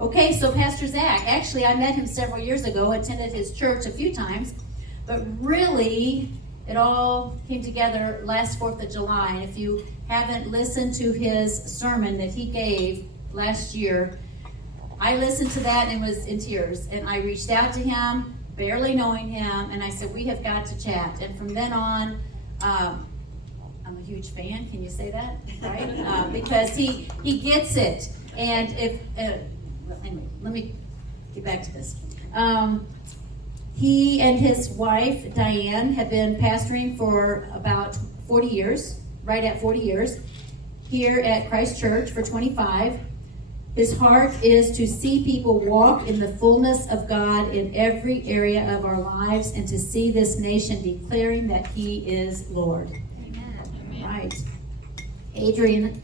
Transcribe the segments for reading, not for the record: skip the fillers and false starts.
Okay, so Pastor Zack, actually I met him several years ago, attended his church a few times, but really it all came together last 4th of July. And if you haven't listened to his sermon that he gave last year, I listened to that and was in tears. And I reached out to him, barely knowing him, and I said, we have got to chat. And from then on, I'm a huge fan. Can you say that? Right? Because he gets it. And anyway, let me get back to this. He and his wife, Diane, have been pastoring for about 40 years, right at 40 years, here at Christ Church for 25. His heart is to see people walk in the fullness of God in every area of our lives and to see this nation declaring that He is Lord. Amen. Right. Adrienne,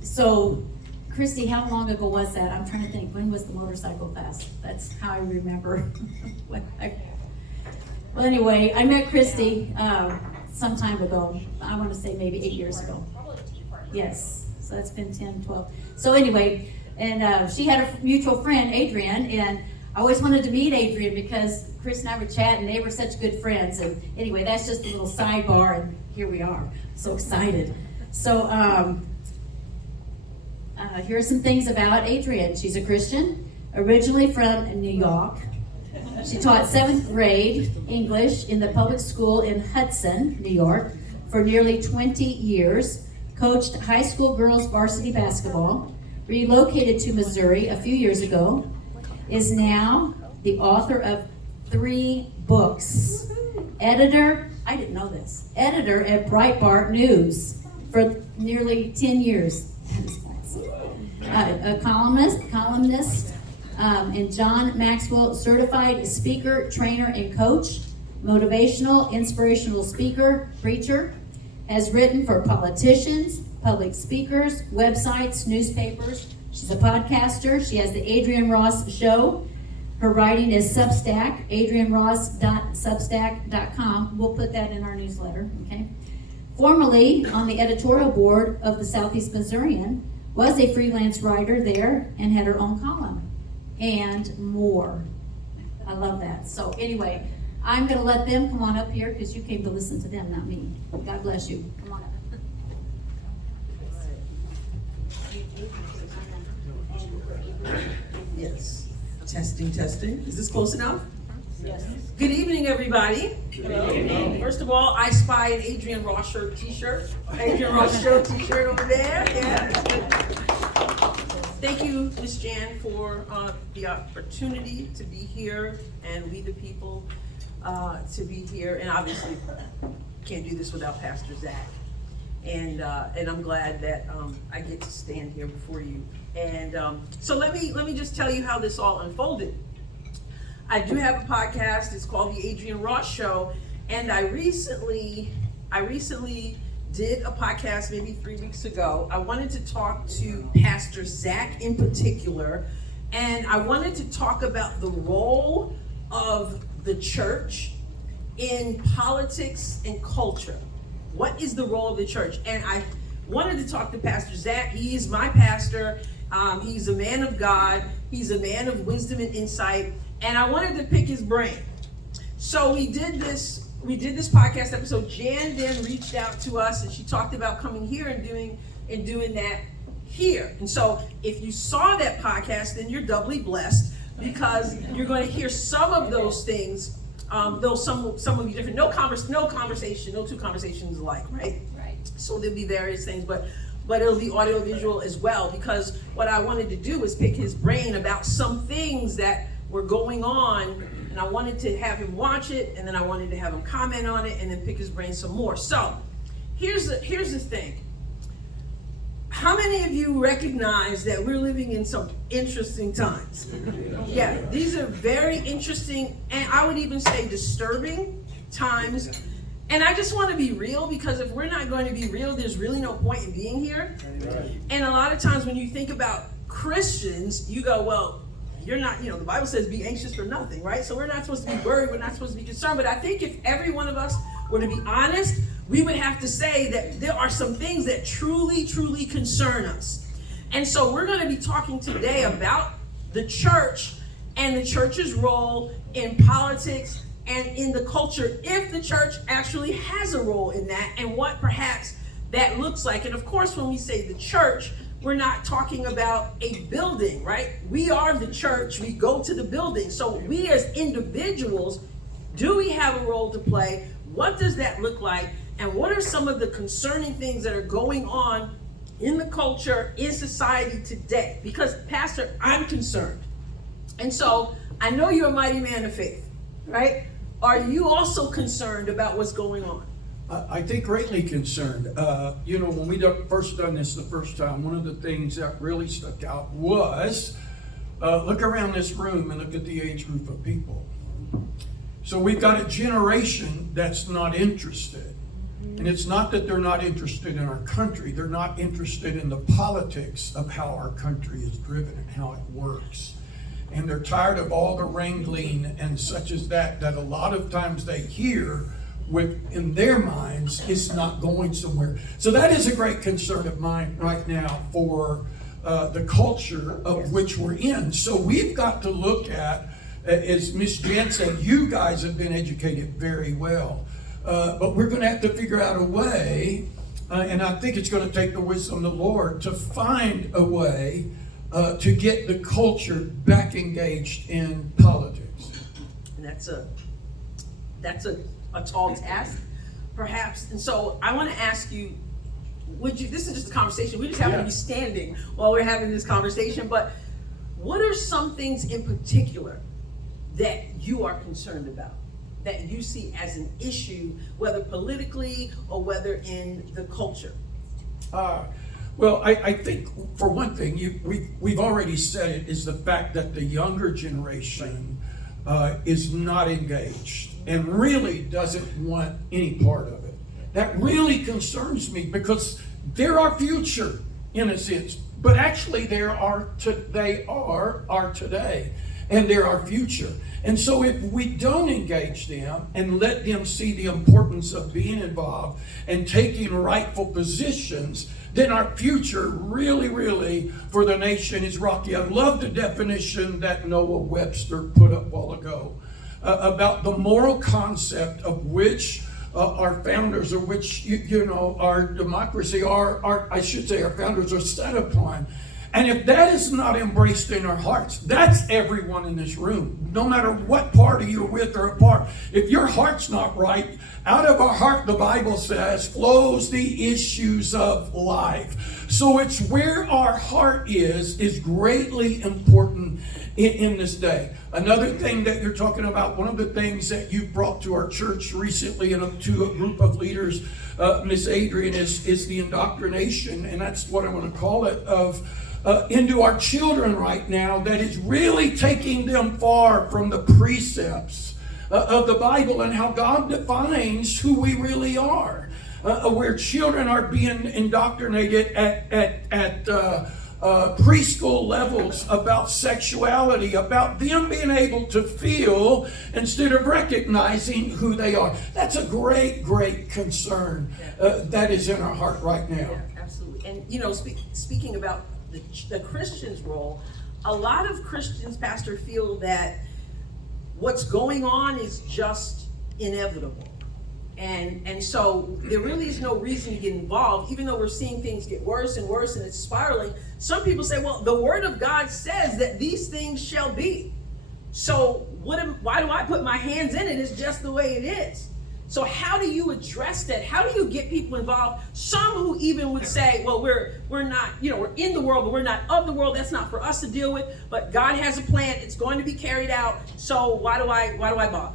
so Christy, how long ago was that? I'm trying to think. When was the motorcycle class? That's how I remember. Well, anyway, I met Christy some time ago. I want to say maybe 8 years ago. Yes. So that's been 10, 12. So anyway, and she had a mutual friend, Adrienne, and I always wanted to meet Adrienne because Chris and I would chat, and they were such good friends. And anyway, that's just a little sidebar, and here we are. So excited. So here are some things about Adrienne. She's a Christian, originally from New York. She taught 7th grade English in the public school in Hudson, New York, for nearly 20 years. Coached high school girls varsity basketball, relocated to Missouri a few years ago, is now the author of 3 books. Editor, I didn't know this, editor at Breitbart News for nearly 10 years. A columnist, and John Maxwell certified speaker, trainer, and coach, motivational, inspirational speaker, preacher, has written for politicians, public speakers, websites, newspapers. She's a podcaster. She has the Adrienne Ross Show. Her writing is Substack, adrienneross.substack.com. We'll put that in our newsletter, okay? Formerly on the editorial board of the Southeast Missourian, was a freelance writer there and had her own column and more. I love that. So anyway, I'm going to let them come on up here because you came to listen to them, not me. God bless you. Come on up. Yes. Testing. Is this close enough? Yes. Good evening, everybody. Hello. First of all, I spy an Adrienne Ross shirt t-shirt. Adrienne Ross Show t-shirt over there. Yeah. Thank you, Ms. Jan, for the opportunity to be here and we the people to be here. And obviously, can't do this without Pastor Zack. And I'm glad that I get to stand here before you. And so let me just tell you how this all unfolded. I do have a podcast. It's called the Adrienne Ross Show, and I recently did a podcast maybe 3 weeks ago. I wanted to talk to Pastor Zack in particular, and I wanted to talk about the role of the church in politics and culture. What is the role of the church? And I wanted to talk to Pastor Zack. He is my pastor. He's a man of God. He's a man of wisdom and insight. And I wanted to pick his brain. So we did this podcast episode. Jan then reached out to us and she talked about coming here and doing that here. And so if you saw that podcast, then you're doubly blessed because you're going to hear some of those things, though some will be different. No conversation, no two conversations alike, right? Right. So there'll be various things, but it'll be audio visual as well, because what I wanted to do was pick his brain about some things that were going on, and I wanted to have him watch it, and then I wanted to have him comment on it, and then pick his brain some more. So here's the thing. How many of you recognize that we're living in some interesting times? Yeah, these are very interesting, and I would even say disturbing times. And I just want to be real, because if we're not going to be real, there's really no point in being here. And a lot of times when you think about Christians, you go, well, you're not, the Bible says be anxious for nothing, right? So we're not supposed to be worried, we're not supposed to be concerned. But I think if every one of us were to be honest, we would have to say that there are some things that truly, truly concern us. And so we're going to be talking today about the church and the church's role in politics and in the culture, if the church actually has a role in that, and what perhaps that looks like. And of course, when we say the church, we're not talking about a building, right? We are the church. We go to the building. So we as individuals, do we have a role to play? What does that look like? And what are some of the concerning things that are going on in the culture, in society today? Because, Pastor, I'm concerned. And so I know you're a mighty man of faith, right? Are you also concerned about what's going on? I think greatly concerned. When we first done this the first time, one of the things that really stuck out was, look around this room and look at the age group of people. So we've got a generation that's not interested. And it's not that they're not interested in our country. They're not interested in the politics of how our country is driven and how it works. And they're tired of all the wrangling and such as that a lot of times they hear in their minds is not going somewhere. So that is a great concern of mine right now for the culture of which we're in. So we've got to look at, as Miss Jan said, you guys have been educated very well. But we're going to have to figure out a way, and I think it's going to take the wisdom of the Lord to find a way to get the culture back engaged in politics. And that's a tall task, perhaps. And so I want to ask you, this is just a conversation. We just happen to be standing while we're having this conversation, but what are some things in particular that you are concerned about, that you see as an issue, whether politically or whether in the culture? Well, I think for one thing, we've already said it, is the fact that the younger generation is not engaged and really doesn't want any part of it. That really concerns me because they're our future in a sense, but actually they are today. And they're our future. And so if we don't engage them and let them see the importance of being involved and taking rightful positions, then our future really for the nation is rocky. I love the definition that Noah Webster put up a while ago about the moral concept of which our founders, or which our democracy, our founders are set upon. And if that is not embraced in our hearts, that's everyone in this room. No matter what party you're with or apart, if your heart's not right, out of our heart, the Bible says, flows the issues of life. So it's where our heart is greatly important in this day. Another thing that you're talking about, one of the things that you brought to our church recently and to a group of leaders, Miss Adrienne, is the indoctrination, and that's what I want to call it, into our children right now, that is really taking them far from the precepts of the Bible and how God defines who we really are. Where children are being indoctrinated at preschool levels about sexuality, about them being able to feel instead of recognizing who they are. That's a great concern that is in our heart right now. Yeah, absolutely. And speaking about the Christian's role, a lot of Christians, Pastor, feel that what's going on is just inevitable. And so there really is no reason to get involved, even though we're seeing things get worse and worse and it's spiraling. Some people say, well, the Word of God says that these things shall be. So why do I put my hands in it? It's just the way it is. So how do you address that? How do you get people involved? Some who even would say, well, we're not, we're in the world, but we're not of the world. That's not for us to deal with. But God has a plan. It's going to be carried out. So why do I bother?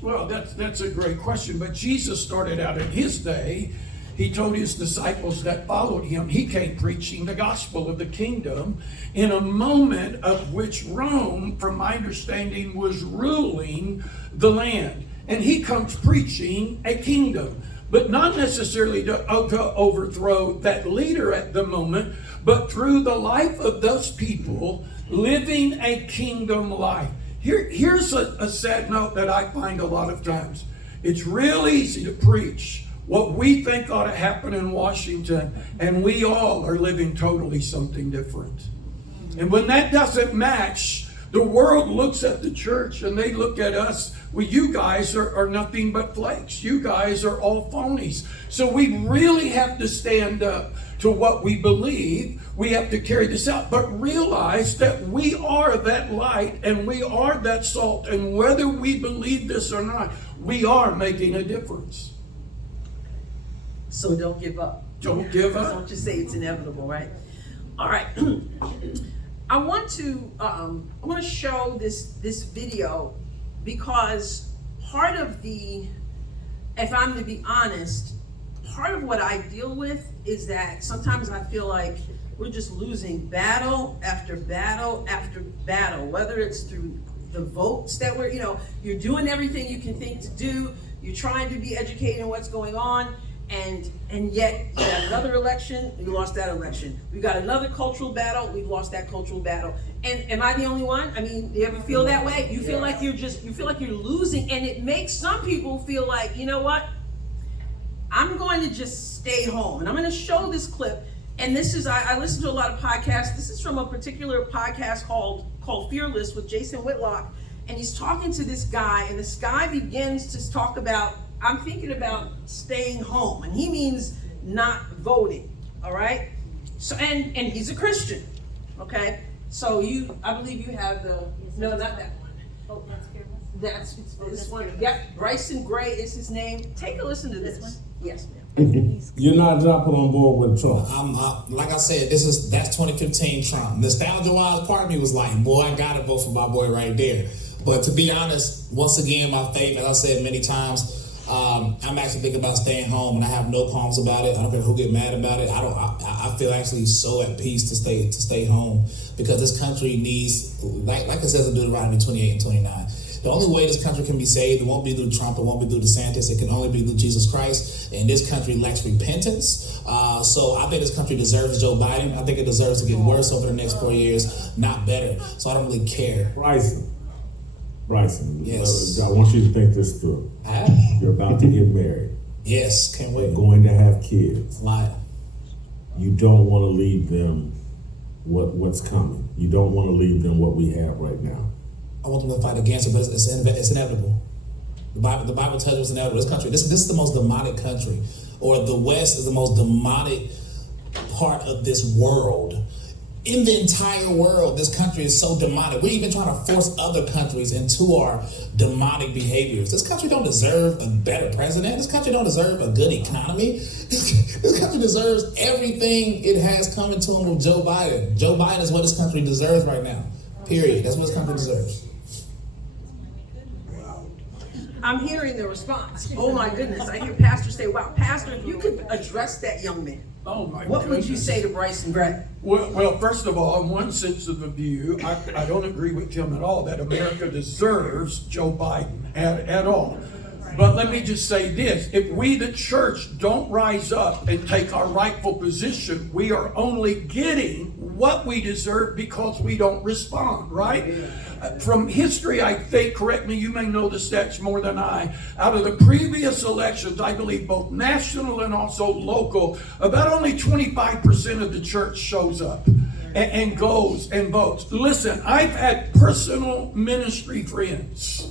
Well, that's a great question. But Jesus started out in his day. He told his disciples that followed him, he came preaching the gospel of the kingdom in a moment of which Rome, from my understanding, was ruling the land. And he comes preaching a kingdom, but not necessarily to overthrow that leader at the moment, but through the life of those people living a kingdom life. Here's a sad note that I find a lot of times. It's real easy to preach what we think ought to happen in Washington, and we all are living totally something different. And when that doesn't match, the world looks at the church and they look at us. Well, you guys are nothing but flakes. You guys are all phonies. So we really have to stand up to what we believe. We have to carry this out, but realize that we are that light and we are that salt. And whether we believe this or not, we are making a difference. So don't give up. Don't give up. Don't just say it's inevitable, right? All right. I want to show this video because part of the, if I'm to be honest, part of what I deal with is that sometimes I feel like we're just losing battle after battle after battle, whether it's through the votes that you're doing everything you can think to do, you're trying to be educated in what's going on, and yet you got another election, you lost that election. We got another cultural battle, we've lost that cultural battle. And am I the only one? I mean, do you ever feel that way? You feel like you feel like you're losing, and it makes some people feel like, you know what? I'm going to just stay home. And I'm going to show this clip. And this is, I listen to a lot of podcasts. This is from a particular podcast called Fearless with Jason Whitlock. And he's talking to this guy, and this guy begins to talk about, I'm thinking about staying home. And he means not voting, all right? So, and he's a Christian, okay? So I believe you have no, not that one. Oh, that's Fearless? That's this one. Fearless. Yep, Bryson Gray is his name. Take a listen to this. This one? Yes, ma'am. You're not jumping on board with Trump. I'm like I said, that's 2015 Trump. Nostalgia-wise, part of me was like, boy, I gotta vote for my boy right there. But to be honest, once again, my faith, as I said many times, I'm actually thinking about staying home, and I have no qualms about it. I don't care who get mad about it. I feel actually so at peace to stay home, because this country needs, like it says in Deuteronomy 28 and 29. The only way this country can be saved, it won't be through Trump, it won't be through DeSantis, it can only be through Jesus Christ. And this country lacks repentance. So I think this country deserves Joe Biden. I think it deserves to get worse over the next 4 years, not better. So I don't really care. Bryson, Yes. I want you to think this through. You're about to get married. Yes, can't You're wait. going to have kids. Lie. You don't want to leave them what's coming. You don't want to leave them what we have right now. I want them to fight against it, but it's inevitable. The Bible tells us it's inevitable. This country, this is the most demonic country, or the West is the most demonic part of this world. In the entire world, this country is so demonic. We're even trying to force other countries into our demonic behaviors. This country don't deserve a better president. This country don't deserve a good economy. This country deserves everything it has coming to him with Joe Biden. Joe Biden is what this country deserves right now. Period. That's what this country deserves. I'm hearing the response. Oh my goodness. I hear pastors say, wow, pastor, if you could address that young man, Oh my what would you goodness. say to Bryson Gray? Well, first of all, in one sense of the view, I don't agree with him at all that America deserves Joe Biden at all. But let me just say this. If we, the church, don't rise up and take our rightful position, we are only getting what we deserve because we don't respond, right? From history, I think, correct me, you may know the stats more than I, out of the previous elections, I believe both national and also local, about only 25% of the church shows up and goes and votes. Listen, I've had personal ministry friends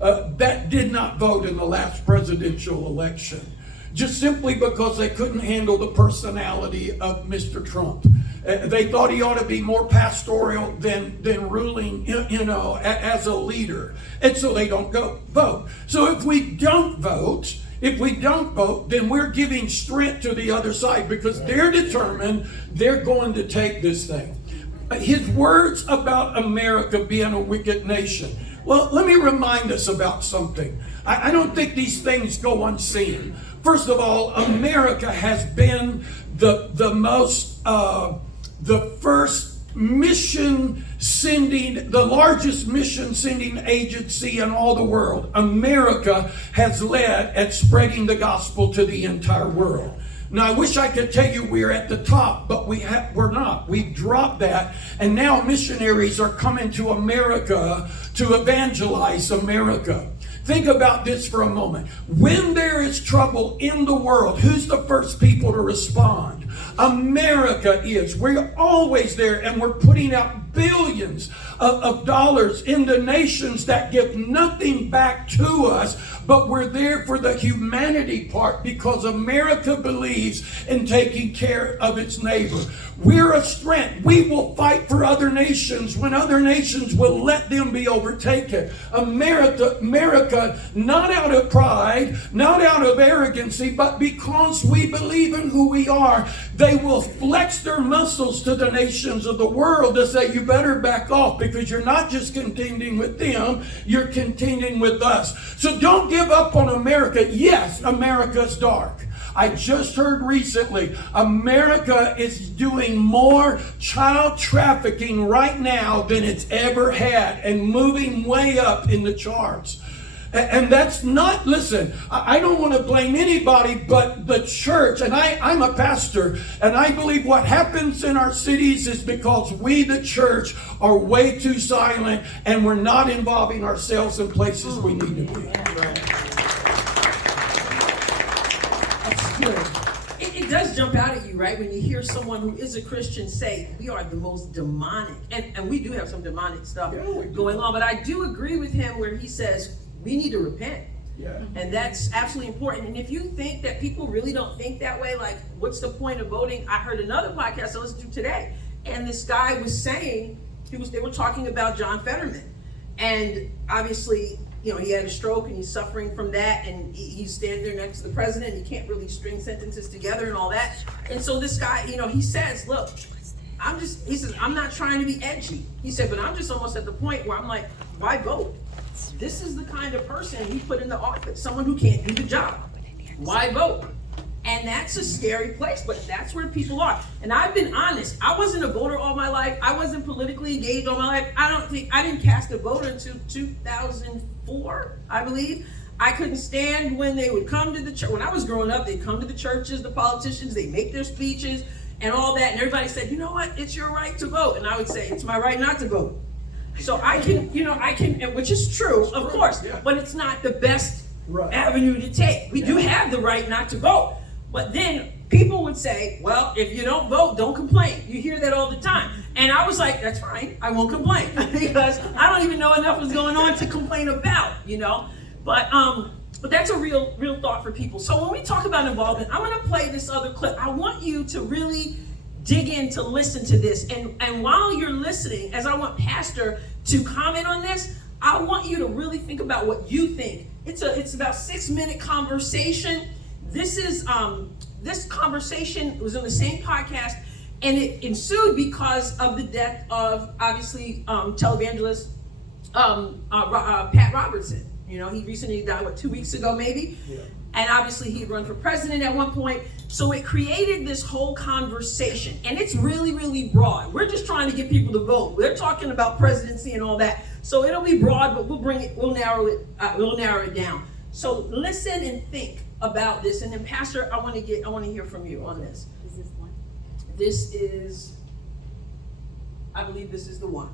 that did not vote in the last presidential election, just simply because they couldn't handle the personality of Mr. Trump. They thought he ought to be more pastoral than ruling, as a leader. And so they don't go vote. So if we don't vote, then we're giving strength to the other side, because they're determined they're going to take this thing. His words about America being a wicked nation. Well, let me remind us about something. I don't think these things go unseen. First of all, America has been the first mission sending, the largest mission sending agency in all the world. America has led at spreading the gospel to the entire world. Now, I wish I could tell you we're at the top, but we're not. We've dropped that, and now missionaries are coming to America to evangelize America. Think about this for a moment. When there is trouble in the world, who's the first people to respond? America is. We're always there, and we're putting out billions of dollars into nations that give nothing back to us, but we're there for the humanity part because America believes in taking care of its neighbor. We're a strength. We will fight for other nations when other nations will let them be overtaken. America, not out of pride, not out of arrogancy, but because we believe in who we are, they will flex their muscles to the nations of the world to say, you better back off because you're not just contending with them, you're contending with us. So don't give up on America. Yes, America's dark. I just heard recently, America is doing more child trafficking right now than it's ever had and moving way up in the charts. And that's not, listen, I don't want to blame anybody but the church. And I'm a pastor, and I believe what happens in our cities is because we, the church, are way too silent and we're not involving ourselves in places we need to be. It does jump out at you, right? When you hear someone who is a Christian say, we are the most demonic. And we do have some demonic stuff going on. But I do agree with him where he says, we need to repent. Yeah. And that's absolutely important. And if you think that people really don't think that way, like, what's the point of voting? I heard another podcast I listened to today. And this guy was saying, they were talking about John Fetterman. And obviously, you know, he had a stroke and he's suffering from that, and he's standing there next to the president. He can't really string sentences together and all that. And so this guy, you know, he says, look, he says, I'm not trying to be edgy. He said, but I'm just almost at the point where I'm like, why vote? This is the kind of person we put in the office, someone who can't do the job. Why vote? And that's a scary place, but that's where people are. And I've been honest, I wasn't a voter all my life. I wasn't politically engaged all my life. I didn't cast a vote until 2004, I believe. I couldn't stand when they would come to the church. When I was growing up, they'd come to the churches, the politicians, they'd make their speeches and all that. And everybody said, you know what, it's your right to vote. And I would say, it's my right not to vote. So I can, which is true, of course, but it's not the best avenue to take. We do have the right not to vote. But then people would say, well, if you don't vote, don't complain. You hear that all the time. And I was like, that's fine. I won't complain because I don't even know enough what's going on to complain about, you know. But that's a real thought for people. So when we talk about involvement, I'm going to play this other clip. I want you to really dig in to listen to this. And while you're listening, as I want Pastor to comment on this, I want you to really think about what you think. It's about 6-minute conversation. This conversation was on the same podcast, and it ensued because of the death of, obviously, televangelist Pat Robertson. You know, he recently died, 2 weeks ago, maybe? Yeah. And obviously, he'd run for president at one point. So it created this whole conversation, and it's really, really broad. We're just trying to get people to vote. We're talking about presidency and all that. So it'll be broad, but we'll narrow it down. So listen and think about this, and then Pastor, I want to hear from you on this. Is this one? This is, I believe this is the one.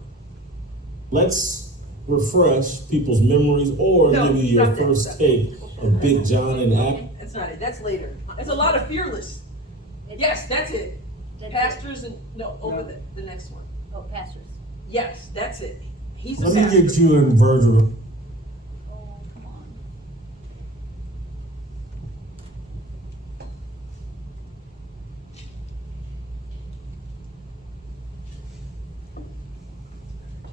Let's refresh people's memories or give you your first take of Big John and App. That's not it. That's later. It's a lot of fearless. Yes, that's it. Pastors and the next one. Oh, pastors. Yes, that's it. He's a Let pastor. me get you and Virgil. Oh, come on.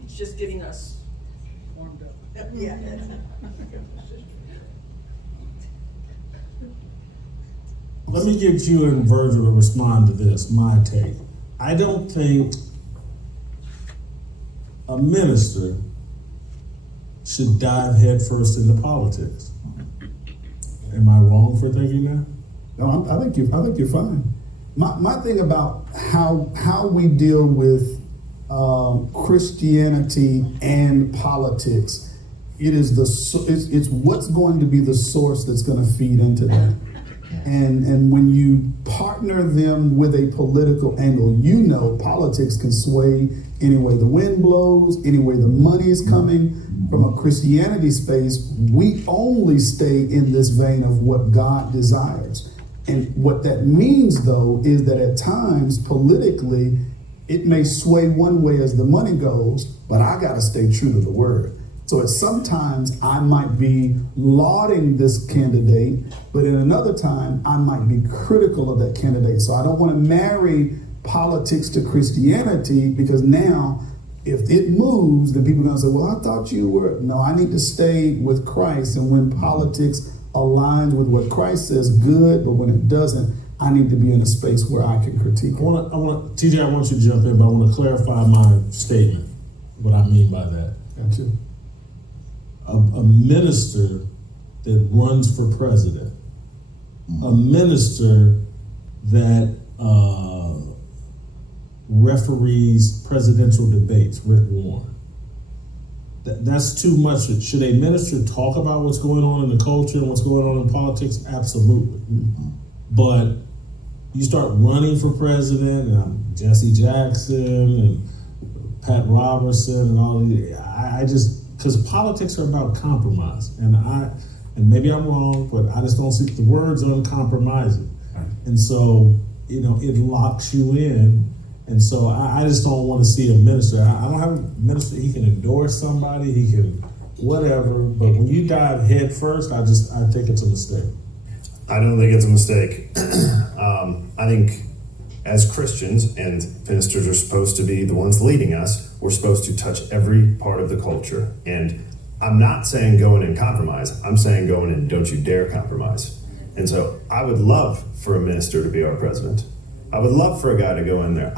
He's just getting us Warmed up. Yeah. Let me get you and Virgil to respond to this, my take. I don't think a minister should dive headfirst into politics. Am I wrong for thinking that? No, I think you're fine. My thing about how we deal with Christianity and politics, it's what's going to be the source that's going to feed into that. And when you partner them with a political angle, you know politics can sway any way the wind blows, any way the money is coming. From a Christianity space, we only stay in this vein of what God desires. And what that means, though, is that at times politically, It may sway one way as the money goes, but I got to stay true to the word. So sometimes I might be lauding this candidate, but in another time I might be critical of that candidate. So I don't want to marry politics to Christianity, because now if it moves, then people are going to say, well, I thought you were. No, I need to stay with Christ. And when politics aligns with what Christ says, good, but when it doesn't, I need to be in a space where I can critique it. TJ, I want you to jump in, but I want to clarify my statement, what I mean by that. Gotcha. A minister that runs for president, a minister that referees presidential debates, Rick Warren. That's too much. Should a minister talk about what's going on in the culture and what's going on in politics? Absolutely. But you start running for president, and Jesse Jackson and Pat Robertson and all these, I just, because politics are about compromise, and maybe I'm wrong, but I just don't see the words uncompromising, and so it locks you in, and so I just don't want to see a minister. I don't have a minister. He can endorse somebody, he can whatever, but when you dive head first, I think it's a mistake. I don't think it's a mistake. I think as Christians, and ministers are supposed to be the ones leading us, we're supposed to touch every part of the culture. And I'm not saying go in and compromise. I'm saying go in and don't you dare compromise. And so I would love for a minister to be our president. I would love for a guy to go in there.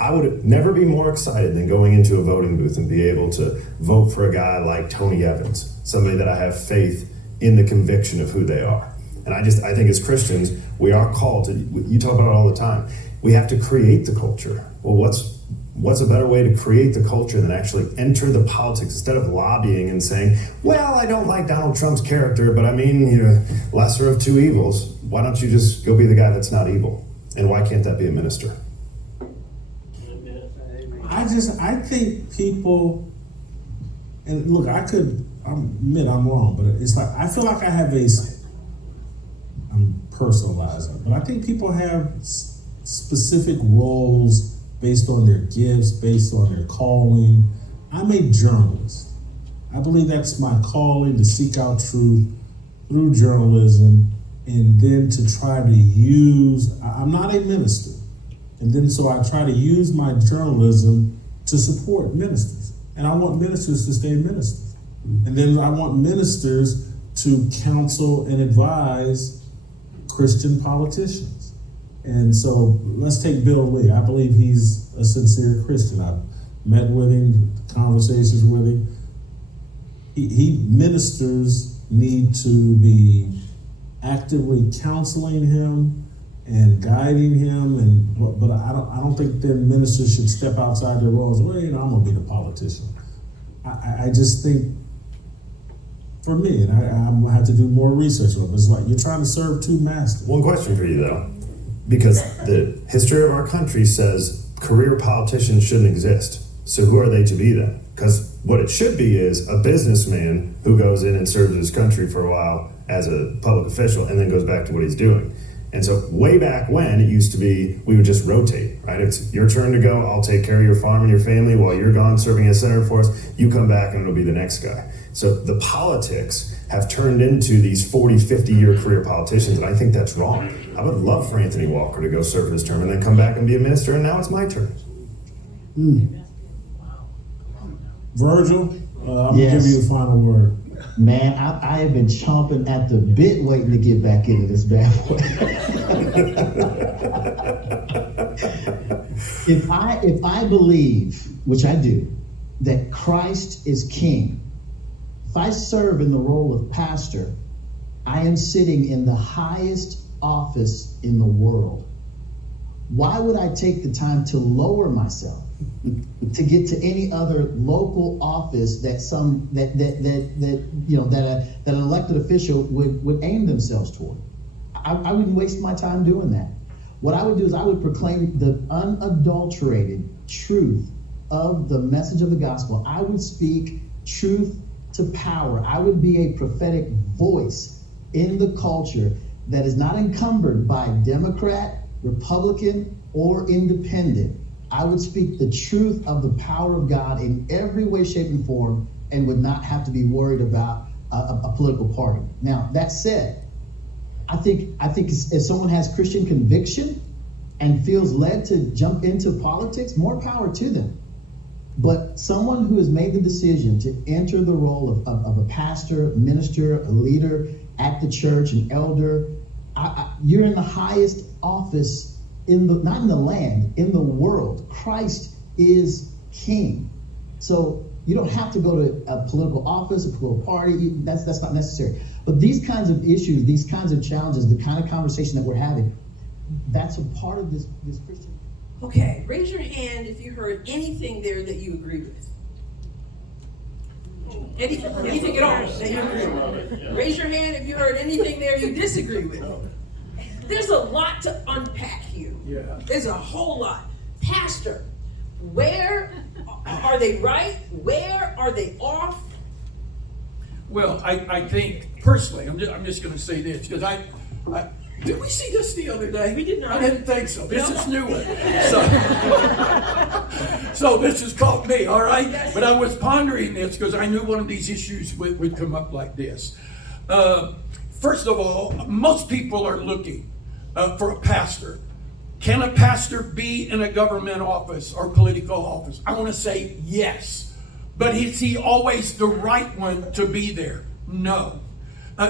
I would never be more excited than going into a voting booth and be able to vote for a guy like Tony Evans, somebody that I have faith in the conviction of who they are. And I think as Christians, we are called to, you talk about it all the time, we have to create the culture. Well, what's a better way to create the culture than actually enter the politics instead of lobbying and saying, well, I don't like Donald Trump's character, but I mean, lesser of two evils. Why don't you just go be the guy that's not evil? And why can't that be a minister? I think people, and look, I admit I'm wrong, but it's like, I feel like I have I'm personalizing, but I think people have specific roles based on their gifts, based on their calling. I'm a journalist. I believe that's my calling, to seek out truth through journalism, and then to try to use, I'm not a minister, and then so I try to use my journalism to support ministers. And I want ministers to stay ministers. And then I want ministers to counsel and advise Christian politicians. And so let's take Bill Lee. I believe he's a sincere Christian. I've met with him, conversations with him. Ministers need to be actively counseling him and guiding him, but I don't think that ministers should step outside their roles. Well, I'm gonna be the politician. I just think, for me, and I'm gonna have to do more research on it, but it's like you're trying to serve two masters. One question for you though, because the history of our country says career politicians shouldn't exist. So who are they to be then? Because what it should be is a businessman who goes in and serves his country for a while as a public official and then goes back to what he's doing. And so way back when, it used to be we would just rotate, right? It's your turn to go. I'll take care of your farm and your family while you're gone serving as senator for us. You come back and it'll be the next guy. So the politics have turned into these 40, 50-year career politicians, and I think that's wrong. I would love for Anthony Walker to go serve his term and then come back and be a minister, and now it's my turn. Virgil, I'm gonna give you the final word. Man, I have been chomping at the bit waiting to get back into this bad boy. If I believe, which I do, that Christ is king, if I serve in the role of pastor, I am sitting in the highest office in the world. Why would I take the time to lower myself to get to any other local office that an elected official would aim themselves toward? I wouldn't waste my time doing that. What I would do is I would proclaim the unadulterated truth of the message of the gospel. I would speak truth to power. I would be a prophetic voice in the culture that is not encumbered by Democrat, Republican, or Independent. I would speak the truth of the power of God in every way, shape, and form, and would not have to be worried about a political party. Now, that said, I think if someone has Christian conviction and feels led to jump into politics, more power to them. But someone who has made the decision to enter the role of a pastor, minister, a leader at the church, an elder, you're in the highest office not in the land, in the world. Christ is king. So you don't have to go to a political office, a political party. That's not necessary. But these kinds of issues, these kinds of challenges, the kind of conversation that we're having, that's a part of this Christian. Okay, raise your hand if you heard anything there that you agree with. Anything at all that you agree with. Raise your hand if you heard anything there you disagree with. There's a lot to unpack here. Yeah. There's a whole lot. Pastor, where are they right? Where are they off? Well, I think personally, I'm just going to say this because I did we see this the other day? We did not. I didn't think so. This is new one. So this has caught me, all right? But I was pondering this because I knew one of these issues would come up like this. First of all, most people are looking for a pastor. Can a pastor be in a government office or political office? I want to say yes. But is he always the right one to be there? No.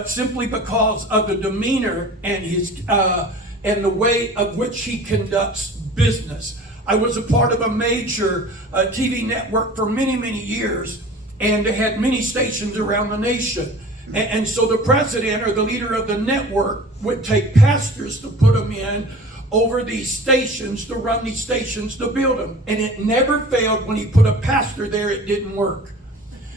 Simply because of the demeanor and his and the way of which he conducts business. I was a part of a major TV network for many, many years, and they had many stations around the nation. And so the president or the leader of the network would take pastors to put them in over these stations, to run these stations, to build them. And it never failed when he put a pastor there, it didn't work.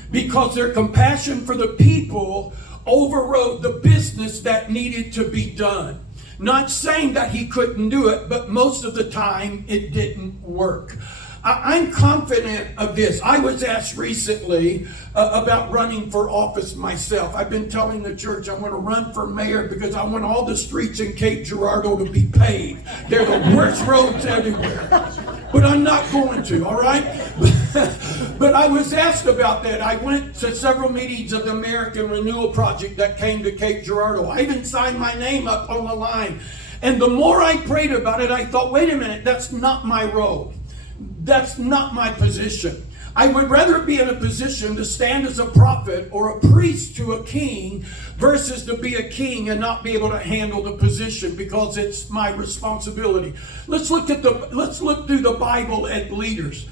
Because their compassion for the people overrode the business that needed to be done. Not saying that he couldn't do it, but most of the time it didn't work. I'm confident of this. I was asked recently about running for office myself. I've been telling the church I'm going to run for mayor because I want all the streets in Cape Girardeau to be paved. They're the worst roads everywhere. But I'm not going to, all right? But I was asked about that. I went to several meetings of the American Renewal Project that came to Cape Girardeau. I even signed my name up on the line. And the more I prayed about it, I thought, wait a minute, that's not my role. That's not my position. I would rather be in a position to stand as a prophet or a priest to a king versus to be a king and not be able to handle the position because it's my responsibility. Let's look through the Bible at leaders.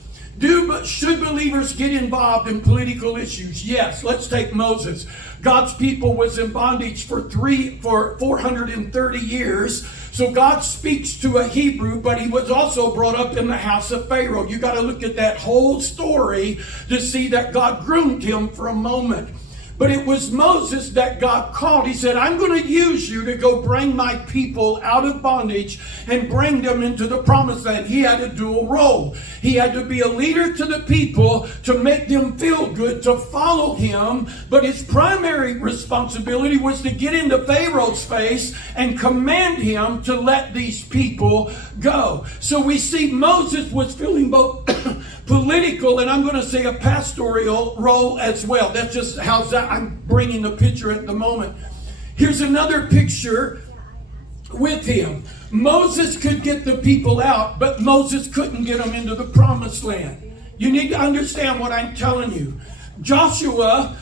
Should believers get involved in political issues? Yes. Let's take Moses. God's people was in bondage for 430 years. So God speaks to a Hebrew, but he was also brought up in the house of Pharaoh. You got to look at that whole story to see that God groomed him for a moment. But it was Moses that God called. He said, I'm going to use you to go bring my people out of bondage and bring them into the promised land. He had a dual role. He had to be a leader to the people to make them feel good, to follow him. But his primary responsibility was to get into Pharaoh's face and command him to let these people go. So we see Moses was feeling both political and I'm going to say a pastoral role as well. That's just how I'm bringing the picture at the moment. Here's another picture with him. Moses could get the people out, but Moses couldn't get them into the promised land. You need to understand what I'm telling you. Joshua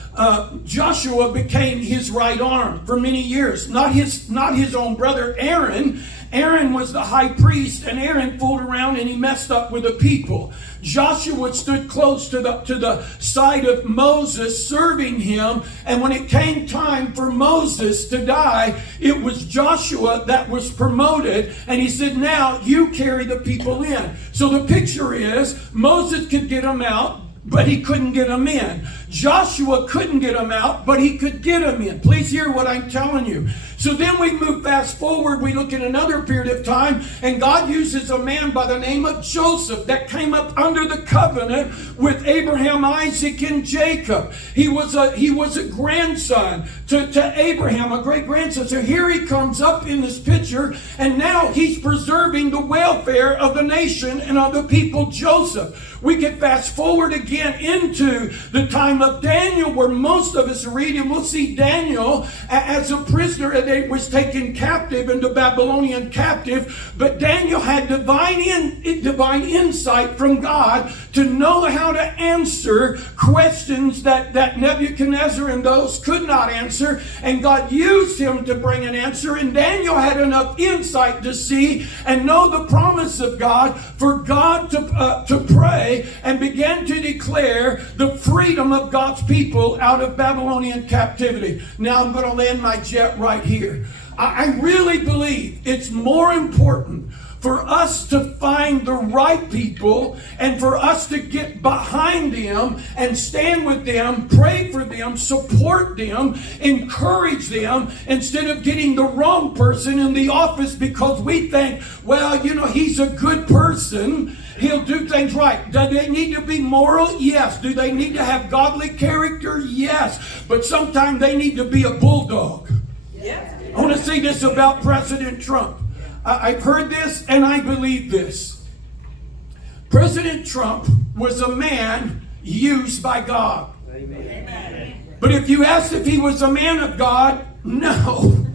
became his right arm for many years. Not his own brother Aaron. Aaron was the high priest, and Aaron fooled around and he messed up with the people. Joshua stood close to the side of Moses, serving him. And when it came time for Moses to die, it was Joshua that was promoted. And he said, now you carry the people in. So the picture is Moses could get them out, but he couldn't get them in. Joshua couldn't get them out, but he could get them in. Please hear what I'm telling you. So then we move fast forward. We look at another period of time, and God uses a man by the name of Joseph that came up under the covenant with Abraham, Isaac, and Jacob. He was a grandson to Abraham, a great grandson. So here he comes up in this picture, and now he's preserving the welfare of the nation and of the people, Joseph. We get fast forward again into the time of Daniel, where most of us read, and we'll see Daniel as a prisoner, and they was taken captive into Babylonian captive. But Daniel had divine insight from God to know how to answer questions that Nebuchadnezzar and those could not answer. And God used him to bring an answer. And Daniel had enough insight to see and know the promise of God for God to pray and began to declare the freedom of God's people out of Babylonian captivity. Now I'm going to land my jet right here. I really believe it's more important for us to find the right people and for us to get behind them and stand with them, pray for them, support them, encourage them, instead of getting the wrong person in the office because we think, well, he's a good person. He'll do things right. Do they need to be moral? Yes. Do they need to have godly character? Yes. But sometimes they need to be a bulldog. Yes. I want to say this about President Trump. I've heard this and I believe this. President Trump was a man used by God. Amen. But if you asked if he was a man of God, no.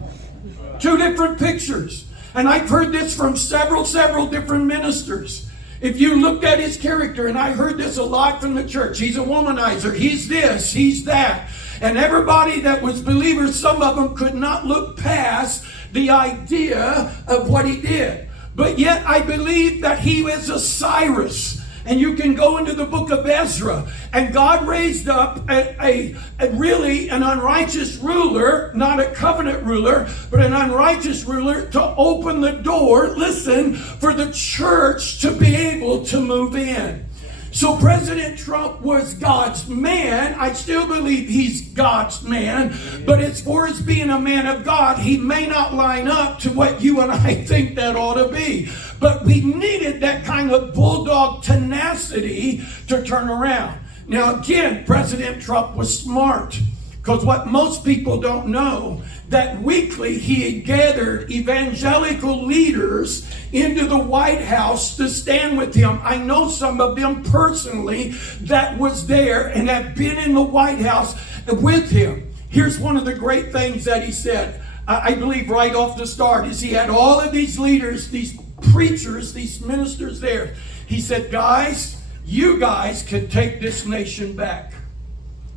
Two different pictures. And I've heard this from several different ministers. If you looked at his character, and I heard this a lot from the church, he's a womanizer, he's this, he's that. And everybody that was believers, some of them could not look past the idea of what he did. But yet I believe that he was a Cyrus. And you can go into the book of Ezra, and God raised up a really an unrighteous ruler, not a covenant ruler, but an unrighteous ruler to open the door, listen, for the church to be able to move in. So President Trump was God's man. I still believe he's God's man. But as far as being a man of God, he may not line up to what you and I think that ought to be. But we needed that kind of bulldog tenacity to turn around. Now again, President Trump was smart. Because what most people don't know, that weekly he had gathered evangelical leaders into the White House to stand with him. I know some of them personally that was there and have been in the White House with him. Here's one of the great things that he said, I believe right off the start, is he had all of these leaders, these preachers, these ministers there. He said, guys, you guys can take this nation back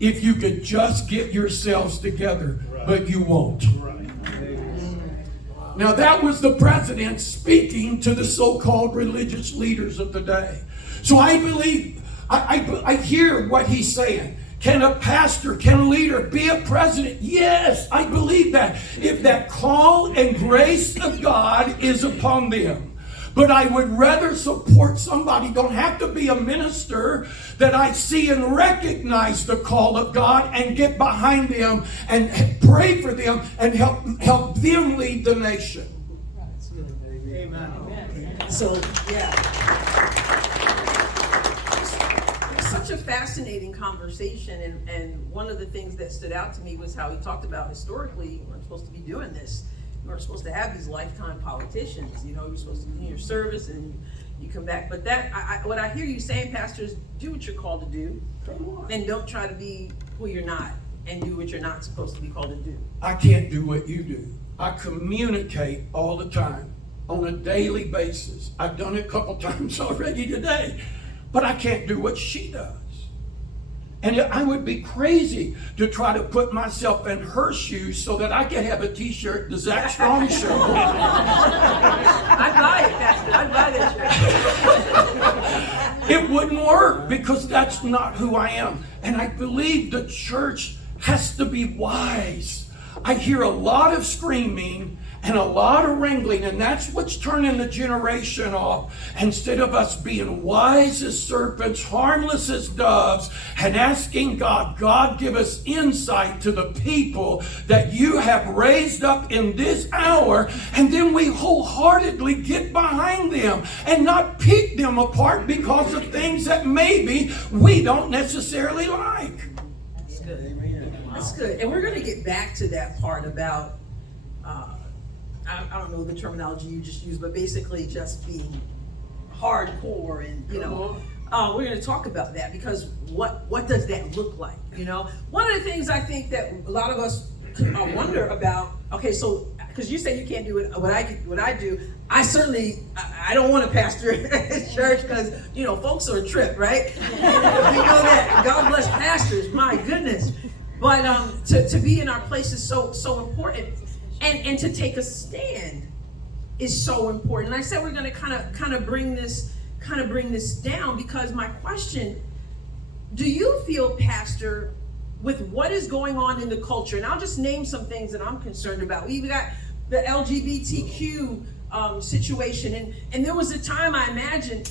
if you could just get yourselves together, but you won't. Now that was the president speaking to the so-called religious leaders of the day. So I believe, I hear what he's saying. Can a pastor, can a leader be a president? Yes, I believe that. If that call and grace of God is upon them. But I would rather support somebody, don't have to be a minister, that I see and recognize the call of God and get behind them and pray for them and help them lead the nation. Amen. So, yeah. It's such a fascinating conversation, and one of the things that stood out to me was how he talked about historically, we're supposed to be doing this. You weren't supposed to have these lifetime politicians. You're supposed to do your service and you come back. But what I hear you saying, Pastor, is do what you're called to do, and don't try to be who you're not, and do what you're not supposed to be called to do. I can't do what you do. I communicate all the time, on a daily basis. I've done it a couple times already today, but I can't do what she does. And I would be crazy to try to put myself in her shoes so that I could have a t-shirt, the Zack Strong Show. I'd buy it, Pastor. I'd buy that shirt. It wouldn't work because that's not who I am. And I believe the church has to be wise. I hear a lot of screaming and a lot of wrangling, and that's what's turning the generation off. Instead of us being wise as serpents, harmless as doves, and asking God, God, give us insight to the people that you have raised up in this hour, and then we wholeheartely get behind them and not pick them apart because of things that maybe we don't necessarily like. That's good. That's good. And we're going to get back to that part about, I don't know the terminology you just used, but basically just being hardcore and, we're going to talk about that because what does that look like, One of the things I think that a lot of us wonder about, okay, so, because you say you can't do it, what I do, I don't want to pastor a church because, folks are a trip, right? We know that. God bless pastors, my goodness. But to be in our place is so important. And to take a stand is so important. And I said we're going to kind of bring this down because my question, do you feel, Pastor, with what is going on in the culture, and I'll just name some things that I'm concerned about. We've got the LGBTQ situation, and there was a time I imagine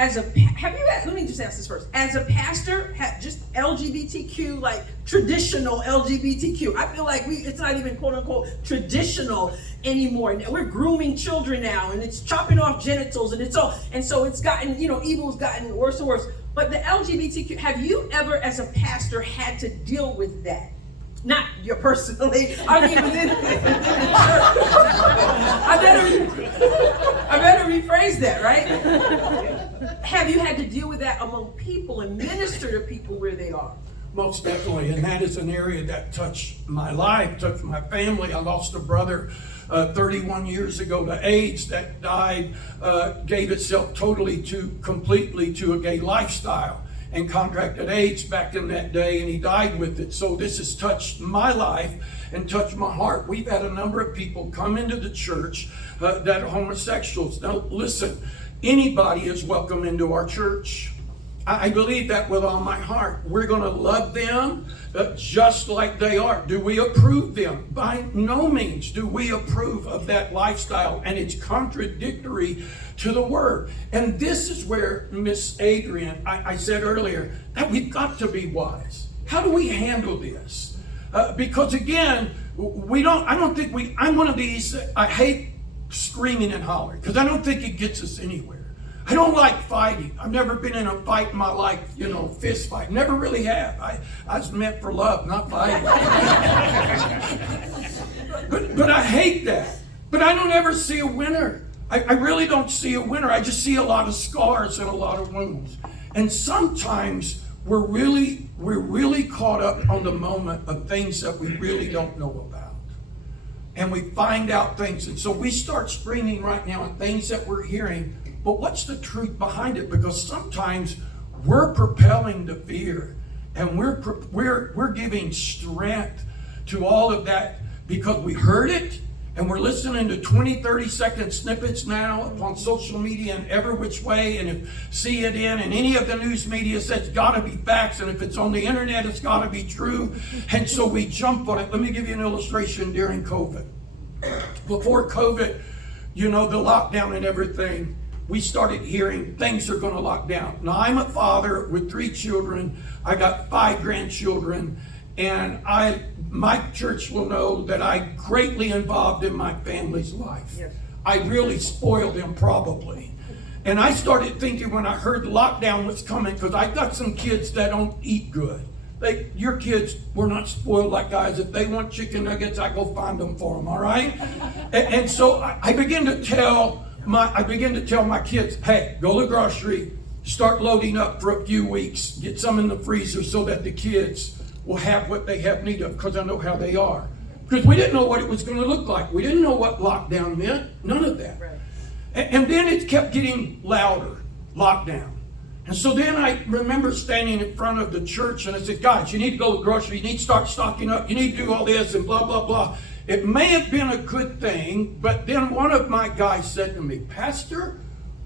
let me just ask this first. As a pastor, just LGBTQ, like traditional LGBTQ, I feel like it's not even quote unquote traditional anymore. We're grooming children now, and it's chopping off genitals, and so it's gotten, evil's gotten worse and worse. But the LGBTQ, have you ever as a pastor had to deal with that? Not you personally, I mean within the church. I better rephrase that, right? Have you had to deal with that among people and minister to people where they are? Most definitely, and that is an area that touched my life, touched my family. I lost a brother 31 years ago to AIDS that died, gave itself completely to a gay lifestyle and contracted AIDS back in that day, and he died with it. So this has touched my life and touched my heart. We've had a number of people come into the church that are homosexuals. Now listen, anybody is welcome into our church. I believe that with all my heart. We're going to love them just like they are. Do we approve them? By no means do we approve of that lifestyle, and it's contradictory to the word. And this is where, Miss Adrienne, I said earlier that we've got to be wise. How do we handle this? Because again, I'm one of these, I hate screaming and hollering because I don't think it gets us anywhere. I don't like fighting. I've never been in a fight in my life, fist fight. Never really have. I was meant for love, not fighting. but I hate that. But I don't ever see a winner. I really don't see a winner. I just see a lot of scars and a lot of wounds. And sometimes we're really caught up on the moment of things that we really don't know about. And we find out things. And so we start screaming right now at things that we're hearing. But what's the truth behind it? Because sometimes we're propelling the fear, and we're giving strength to all of that because we heard it, and we're listening to 20, 30-second snippets now upon social media and every which way, and if CNN and any of the news media says it's got to be facts, and if it's on the internet, it's got to be true, and so we jump on it. Let me give you an illustration during COVID. Before COVID, the lockdown and everything, we started hearing things are going to lock down. Now, I'm a father with 3 children. I got 5 grandchildren. And my church will know that I greatly involved in my family's life. Yes. I really spoiled them probably. And I started thinking when I heard lockdown was coming, because I got some kids that don't eat good. Your kids were not spoiled like guys. If they want chicken nuggets, I go find them for them, all right? and so I began to tell my kids, hey, go to the grocery, start loading up for a few weeks, get some in the freezer so that the kids will have what they have need of, because I know how they are. Because we didn't know what it was going to look like. We didn't know what lockdown meant. None of that. Right. And then it kept getting louder, lockdown. And so then I remember standing in front of the church and I said, guys, you need to go to the grocery, you need to start stocking up, you need to do all this and blah, blah, blah. It may have been a good thing, but then one of my guys said to me, Pastor,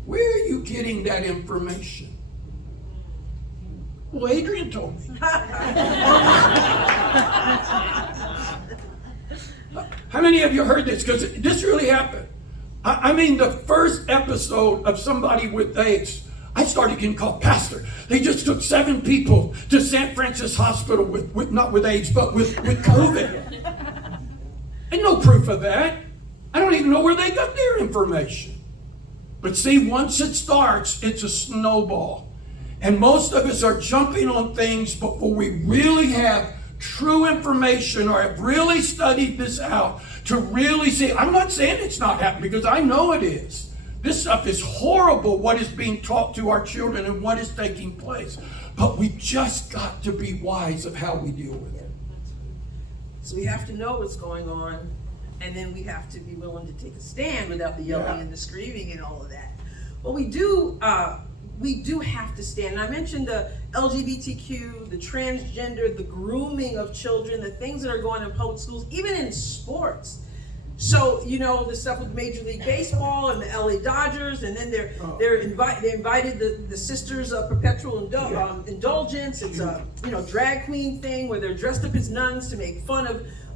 where are you getting that information? Well, Adrienne told me. How How many of you heard this? Because this really happened. I mean, the first episode of somebody with AIDS, I started getting called pastor. They just took 7 people to San Francisco Hospital with not with AIDS, but with COVID. Ain't no proof of that. I don't even know where they got their information. But see, once it starts, it's a snowball. And most of us are jumping on things before we really have true information or have really studied this out to really see. I'm not saying it's not happening, because I know it is. This stuff is horrible, what is being taught to our children and what is taking place. But we just got to be wise of how we deal with it. So we have to know what's going on, and then we have to be willing to take a stand without the yelling and the screaming and all of that. But we do have to stand. And I mentioned the LGBTQ, the transgender, the grooming of children, the things that are going on in public schools, even in sports. So, you know, the stuff with Major League Baseball and the LA Dodgers, and then they invited the Sisters of Perpetual Indulgence. It's a, you know, drag queen thing where they're dressed up as nuns to make fun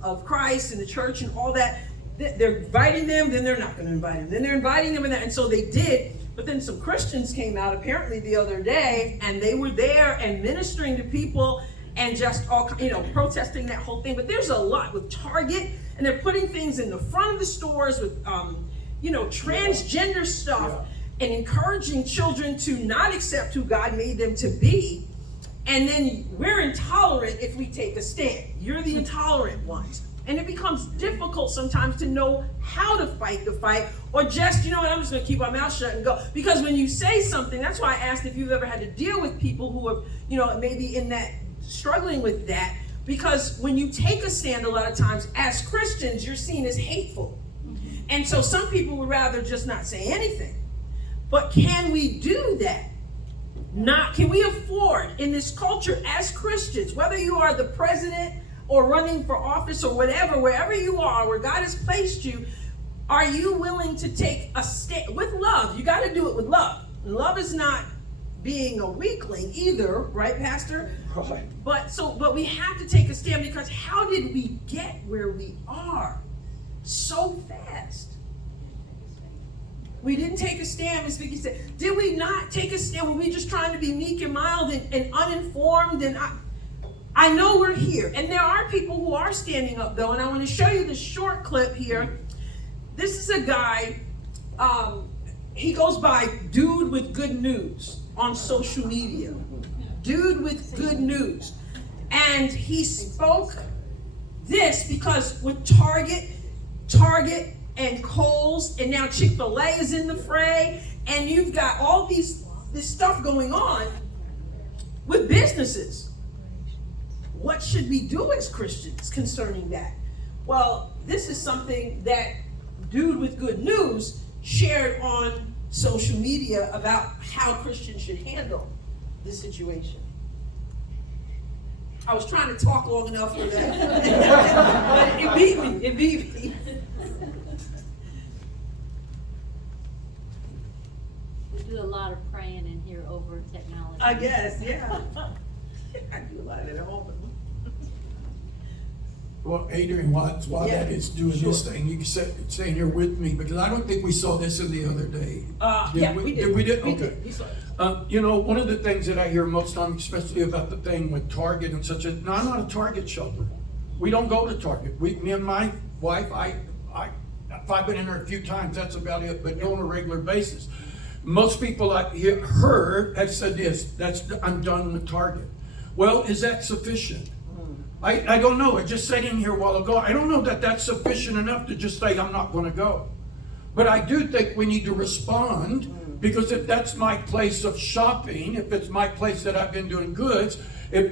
of Christ and the church and all that. They're inviting them, then they're not going to invite them. Then they're inviting them, and so they did. But then some Christians came out apparently the other day, and they were there and ministering to people and just all, you know, protesting that whole thing. But there's a lot with Target, and they're putting things in the front of the stores with, you know, transgender stuff and encouraging children to not accept who God made them to be. And then we're intolerant if we take a stand. You're the intolerant ones. And it becomes difficult sometimes to know how to fight the fight, or just, you know what, I'm just going to keep my mouth shut and go. Because when you say something, that's why I asked if you've ever had to deal with people who are, you know, maybe in that, struggling with that. Because when you take a stand, a lot of times as Christians, you're seen as hateful. And so some people would rather just not say anything. But can we do that? Can we afford in this culture as Christians, whether you are the president or running for office or whatever, wherever you are, where God has placed you, are you willing to take a stand with love? You got to do it with love. Love is not being a weakling either, right, Pastor? Right. But we have to take a stand, because how did we get where we are so fast? We didn't take a stand, as Vicki said. Did we not take a stand? Were we just trying to be meek and mild and uninformed? And I know we're here, and there are people who are standing up, though, and I want to show you this short clip here. This is a guy, he goes by Dude with Good News on social media. Dude with Good News. And he spoke this because with Target and Kohl's, and now Chick-fil-A is in the fray, and you've got all this stuff going on with businesses. What should we do as Christians concerning that? Well, this is something that Dude with Good News shared on social media about how Christians should handle this situation. I was trying to talk long enough for that. But it beat me. We do a lot of praying in here over technology. I guess, yeah. I do a lot at home. Well, Adrienne, while that is doing this thing, you can stay here with me, because I don't think we saw this in the other day. We did. We did? We Okay. did. We saw it. You know, one of the things that I hear most times, especially about the thing with Target and such, no, I'm not a Target shopper. We don't go to Target. Me and my wife, if I've been in there a few times, that's about it, but not on a regular basis. Most people I heard have said this, I'm done with Target. Well, is that sufficient? I don't know. I just said in here a while ago, I don't know that that's sufficient enough to just say I'm not going to go. But I do think we need to respond, because if that's my place of shopping, if it's my place that I've been doing goods, they've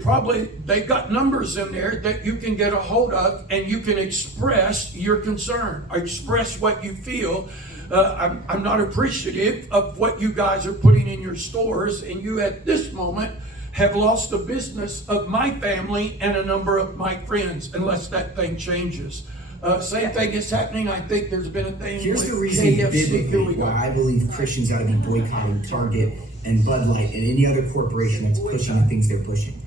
got numbers in there that you can get a hold of, and you can express your concern, express what you feel. I'm not appreciative of what you guys are putting in your stores, and you at this moment have lost the business of my family and a number of my friends, unless that thing changes. Same thing is happening. I think there's been a thing. Here's with the reason biblically why I believe Christians ought to be boycotting Target and Bud Light and any other corporation that's pushing the things they're pushing.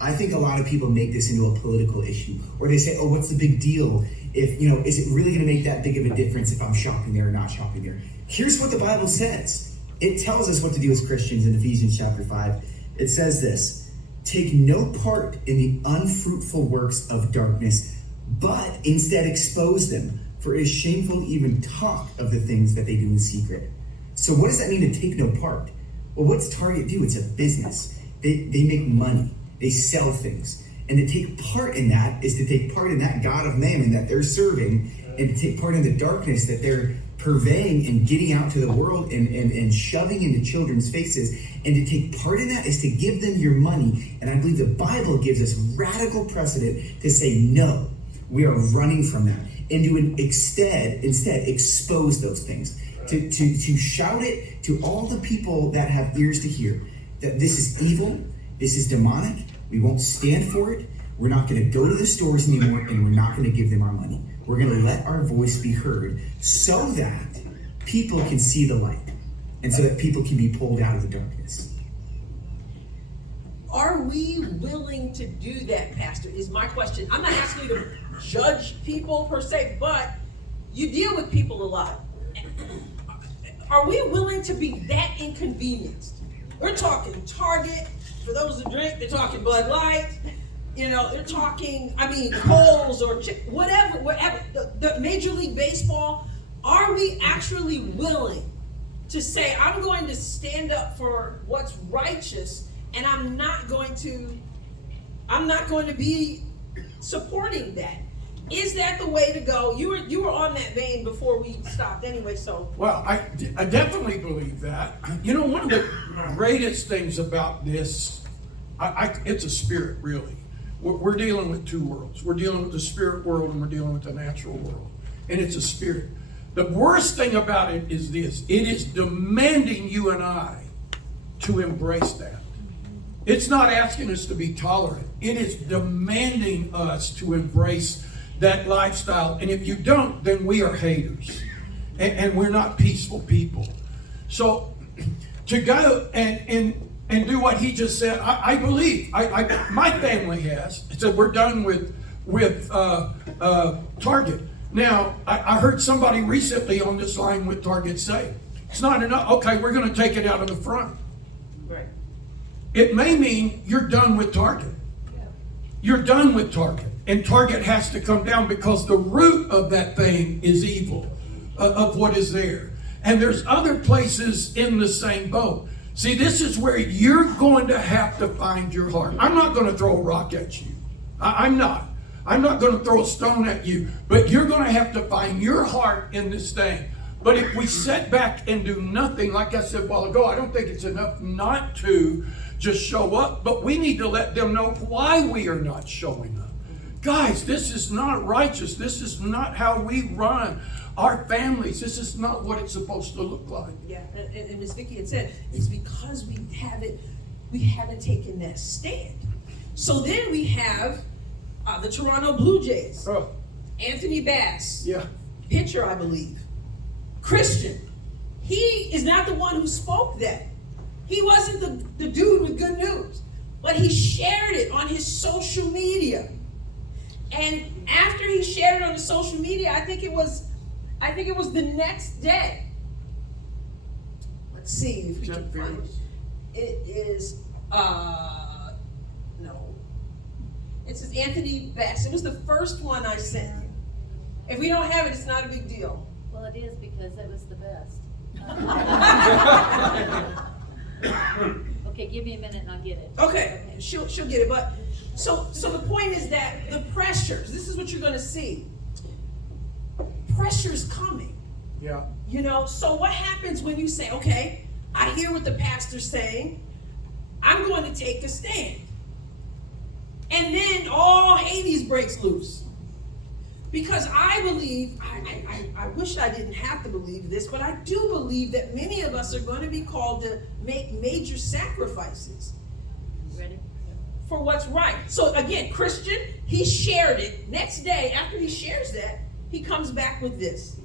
I think a lot of people make this into a political issue, or they say, oh, what's the big deal? if, is it really going to make that big of a difference if I'm shopping there or not shopping there? Here's what the Bible says. It tells us what to do as Christians in Ephesians chapter 5. It says this: take no part in the unfruitful works of darkness, but instead expose them, for it is shameful to even talk of the things that they do in secret. So what does that mean to take no part? Well, what's Target do? It's a business. They make money. They sell things. And to take part in that is to take part in that God of mammon that they're serving, and to take part in the darkness that they're purveying and getting out to the world and shoving into children's faces. And to take part in that is to give them your money. And I believe the Bible gives us radical precedent to say, no, we are running from that. And to instead expose those things. To shout it to all the people that have ears to hear that this is evil, this is demonic, we won't stand for it, we're not going to go to the stores anymore, and we're not going to give them our money. We're going to let our voice be heard so that people can see the light and so that people can be pulled out of the darkness. Are we willing to do that, Pastor, is my question. I'm not asking you to judge people per se, but you deal with people a lot. Are we willing to be that inconvenienced? We're talking Target, for those who drink, they're talking Bud Light, they're talking, Kohl's or whatever, the Major League Baseball. Are we actually willing to say, I'm going to stand up for what's righteous, and I'm not going to be supporting that? Is that the way to go? You were on that vein before we stopped anyway, so. Well, I definitely believe that. One of the greatest things about this, it's a spirit, really. We're dealing with two worlds. We're dealing with the spirit world, and we're dealing with the natural world. And it's a spirit. The worst thing about it is this: it is demanding you and I to embrace that. It's not asking us to be tolerant. It is demanding us to embrace that lifestyle. And if you don't, then we are haters. And we're not peaceful people. So to go and do what he just said, I believe. My family has. It said we're done with Target. Now, I heard somebody recently on this line with Target say, it's not enough. Okay, we're going to take it out of the front. Right. It may mean you're done with Target. You're done with Target. And Target has to come down because the root of that thing is evil, of what is there. And there's other places in the same boat. See, this is where you're going to have to find your heart. I'm not going to throw a rock at you. I'm not. I'm not going to throw a stone at you. But you're going to have to find your heart in this thing. But if we sit back and do nothing, like I said a while ago, I don't think it's enough not to just show up. But we need to let them know why we are not showing up. Guys, this is not righteous. This is not how we run our families. This is not what it's supposed to look like. Yeah, and Ms. Vicki had said, it's because we haven't taken that stand. So then we have the Toronto Blue Jays. Oh. Anthony Bass. Yeah. Pitcher, I believe. Christian. He is not the one who spoke that. He wasn't the dude with good news. But he shared it on his social media. And after he shared it on his social media, I think it was the next day. Let's see if we can find it. It is no. It says Anthony Bass. It was the first one I sent you. If we don't have it, it's not a big deal. Well, it is because it was the best. Okay, give me a minute and I'll get it. Okay, she'll get it. But so the point is that the pressures. This is what you're going to see. Pressure's coming. Yeah. So what happens when you say, okay, I hear what the pastor's saying, I'm going to take a stand. And then all Hades breaks loose. Because I believe, I wish I didn't have to believe this, but I do believe that many of us are going to be called to make major sacrifices. Ready? For what's right. So again, Christian, he shared it. Next day, after he shares that, he comes back with this.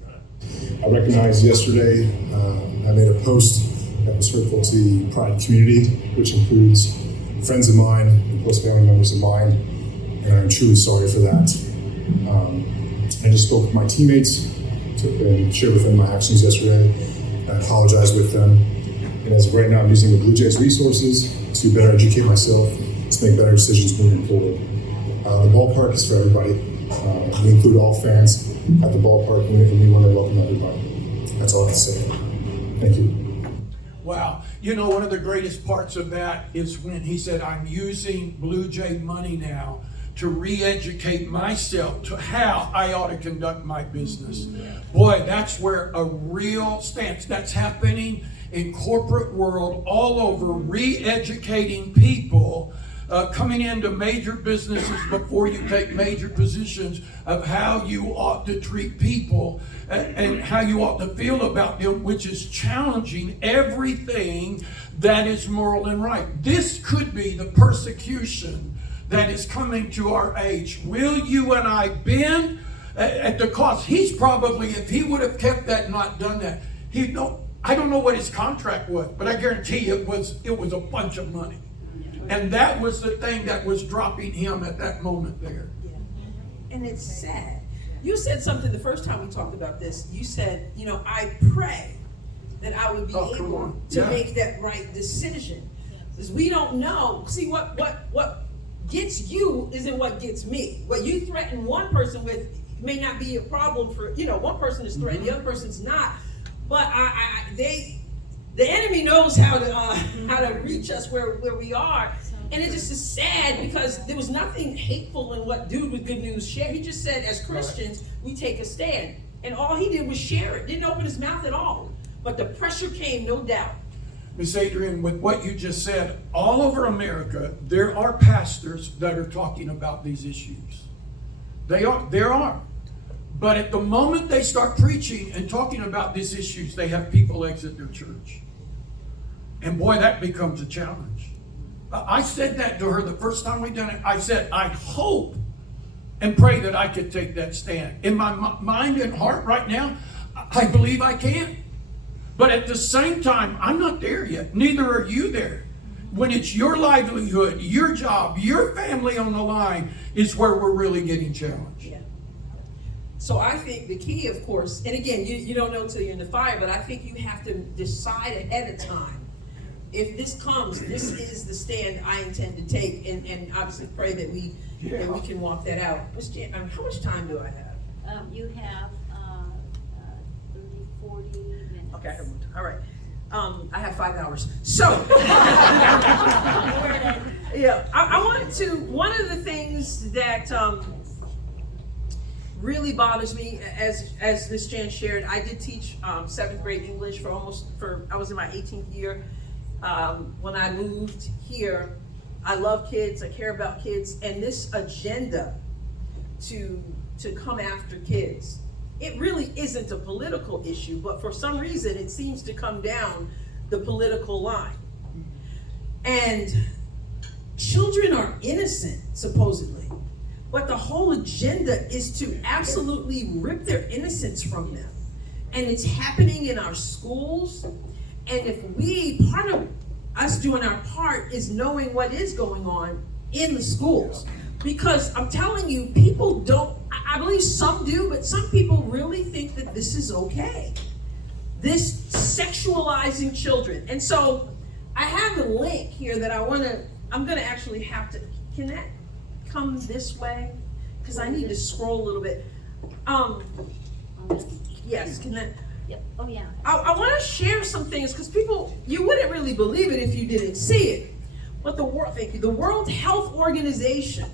I recognized yesterday I made a post that was hurtful to the Pride community, which includes friends of mine and close family members of mine, and I'm truly sorry for that. I just spoke with my teammates and shared with them my actions yesterday. I apologized with them. And as of right now, I'm using the Blue Jays resources to better educate myself, to make better decisions moving forward. The ballpark is for everybody. We include all fans at the ballpark, and we want to welcome everybody. That's all I can say. Thank you. Wow. You know, one of the greatest parts of that is when he said, I'm using Blue Jay money now to re-educate myself to how I ought to conduct my business. Boy, that's where a real stance, that's happening in corporate world all over, re-educating people coming into major businesses before you take major positions of how you ought to treat people and how you ought to feel about them, which is challenging everything that is moral and right. This could be the persecution that is coming to our age. Will you and I bend at the cost? He's probably, if he would have kept that and not done that, I don't know what his contract was, but I guarantee you it was a bunch of money. And that was the thing that was dropping him at that moment there. Yeah. And it's sad. You said something the first time we talked about this. You said, I pray that I would be able to make that right decision. Because we don't know. See, what gets you isn't what gets me. What you threaten one person with may not be a problem for, one person is threatened, the other person's not. But the enemy knows how to reach us where we are. And it just is sad because there was nothing hateful in what Dude with Good News shared. He just said, as Christians, we take a stand. And all he did was share it. Didn't open his mouth at all. But the pressure came, no doubt. Miss Adrienne, with what you just said, all over America, there are pastors that are talking about these issues. There are. But at the moment they start preaching and talking about these issues, they have people exit their church. And boy, that becomes a challenge. I said that to her the first time we done it. I said, I hope and pray that I could take that stand. In my mind and heart right now, I believe I can. But at the same time, I'm not there yet. Neither are you there. When it's your livelihood, your job, your family on the line is where we're really getting challenged. Yeah. So I think the key, of course, and again, you don't know till you're in the fire, but I think you have to decide ahead of time. If this comes, this is the stand I intend to take, and obviously pray that we can walk that out. How much time do I have? You have 30, 40 minutes. Okay, I have more time. All right. I have 5 hours. So, yeah, I wanted to, one of the things that really bothers me, as Ms. Jan shared, I did teach 7th grade English I was in my 18th year. When I moved here, I love kids, I care about kids, and this agenda to come after kids, it really isn't a political issue, but for some reason it seems to come down the political line. And children are innocent, supposedly, but the whole agenda is to absolutely rip their innocence from them. And it's happening in our schools. And if part of us doing our part is knowing what is going on in the schools. Because I'm telling you, people don't, I believe some do, but some people really think that this is okay. This sexualizing children. And so I have a link here that I'm gonna actually have to, can that come this way? Because I need to scroll a little bit. Yes, can that? Yep. Oh yeah. I want to share some things because people, you wouldn't really believe it if you didn't see it. But the World Health Organization.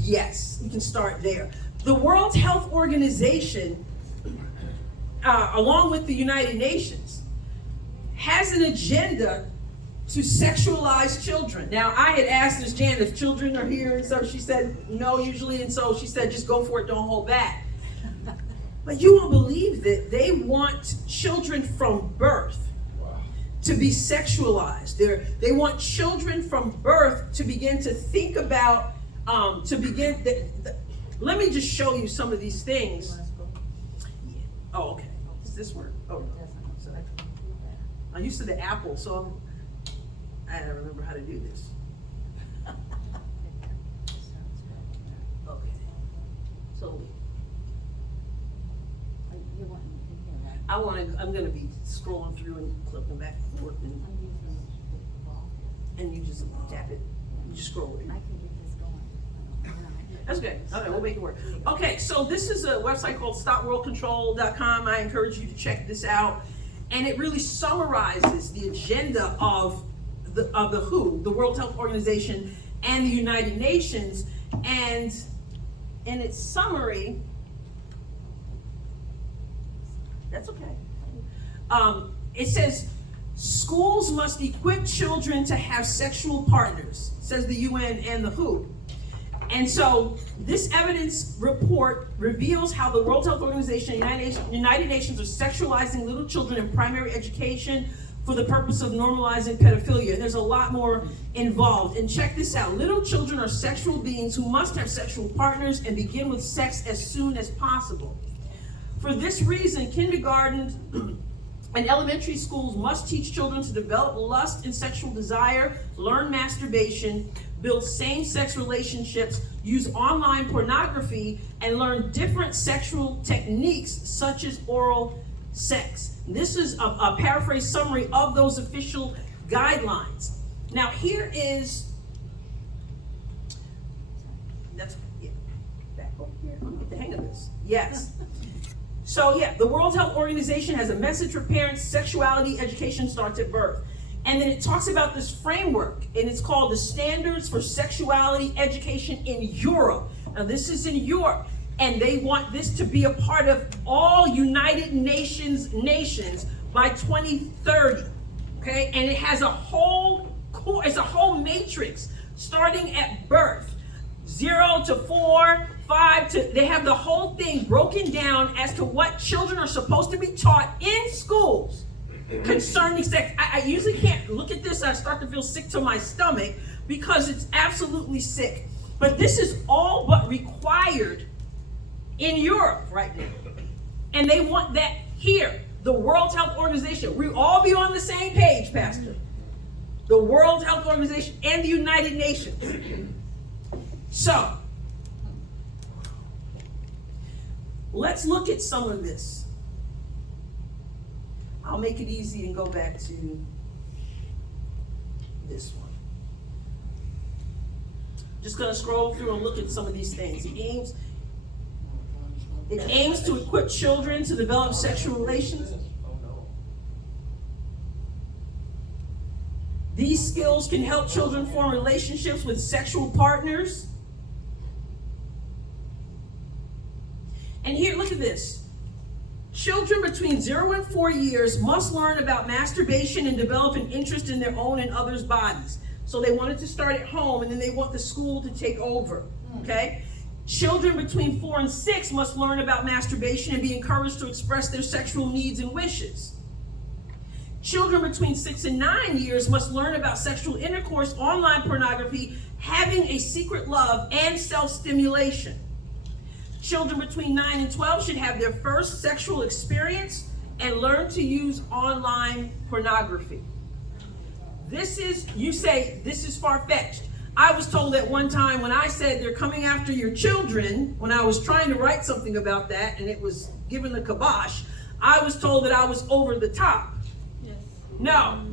Yes, you can start there. The World Health Organization, along with the United Nations, has an agenda to sexualize children. Now, I had asked Ms. Jan if children are here, and so she said no usually, and so she said just go for it, don't hold back. But you won't believe that they want children from birth to be sexualized. They want children from birth to begin to think about, let me just show you some of these things. Oh, okay. Does this work? Oh, no. I'm used to the Apple, so I don't remember how to do this. I'm gonna be scrolling through and flipping back and forth, and you just tap it, you just scroll it. I can get this going. That's good. Okay, we'll make it work. Okay, so this is a website called stopworldcontrol.com. I encourage you to check this out. And it really summarizes the agenda of the WHO, the World Health Organization, and the United Nations. And in its summary, that's okay. It says, schools must equip children to have sexual partners, says the UN and the WHO. And so this evidence report reveals how the World Health Organization and United Nations are sexualizing little children in primary education for the purpose of normalizing pedophilia. And there's a lot more involved. And check this out. Little children are sexual beings who must have sexual partners and begin with sex as soon as possible. For this reason, kindergarten and elementary schools must teach children to develop lust and sexual desire, learn masturbation, build same-sex relationships, use online pornography, and learn different sexual techniques such as oral sex. This is a paraphrase summary of those official guidelines. Now here is, back over here, I'm gonna get the hang of this. Yes. So yeah, the World Health Organization has a message for parents: sexuality education starts at birth. And then it talks about this framework, and it's called the Standards for Sexuality Education in Europe. Now this is in Europe, and they want this to be a part of all United Nations by 2030, okay? And it has a whole matrix starting at birth, 0 to 4, 5 to, they have the whole thing broken down as to what children are supposed to be taught in schools concerning sex. I usually can't look at this, I start to feel sick to my stomach because it's absolutely sick. But this is all but required in Europe right now. And they want that here. The World Health Organization, we all be on the same page, Pastor. The World Health Organization and the United Nations. So, let's look at some of this. I'll make it easy and go back to this one. Just gonna scroll through and look at some of these things. It aims to equip children to develop sexual relations. These skills can help children form relationships with sexual partners. And here, look at this. Children between 0 and 4 years must learn about masturbation and develop an interest in their own and others' bodies. So they wanted to start at home, and then they want the school to take over, okay? Children between 4 and 6 must learn about masturbation and be encouraged to express their sexual needs and wishes. Children between 6 and 9 years must learn about sexual intercourse, online pornography, having a secret love, and self-stimulation. Children between 9 and 12 should have their first sexual experience and learn to use online pornography. This is, you say, this is far-fetched. I was told at one time when I said they're coming after your children, when I was trying to write something about that and it was given the kibosh, I was told that I was over the top. Yes. No.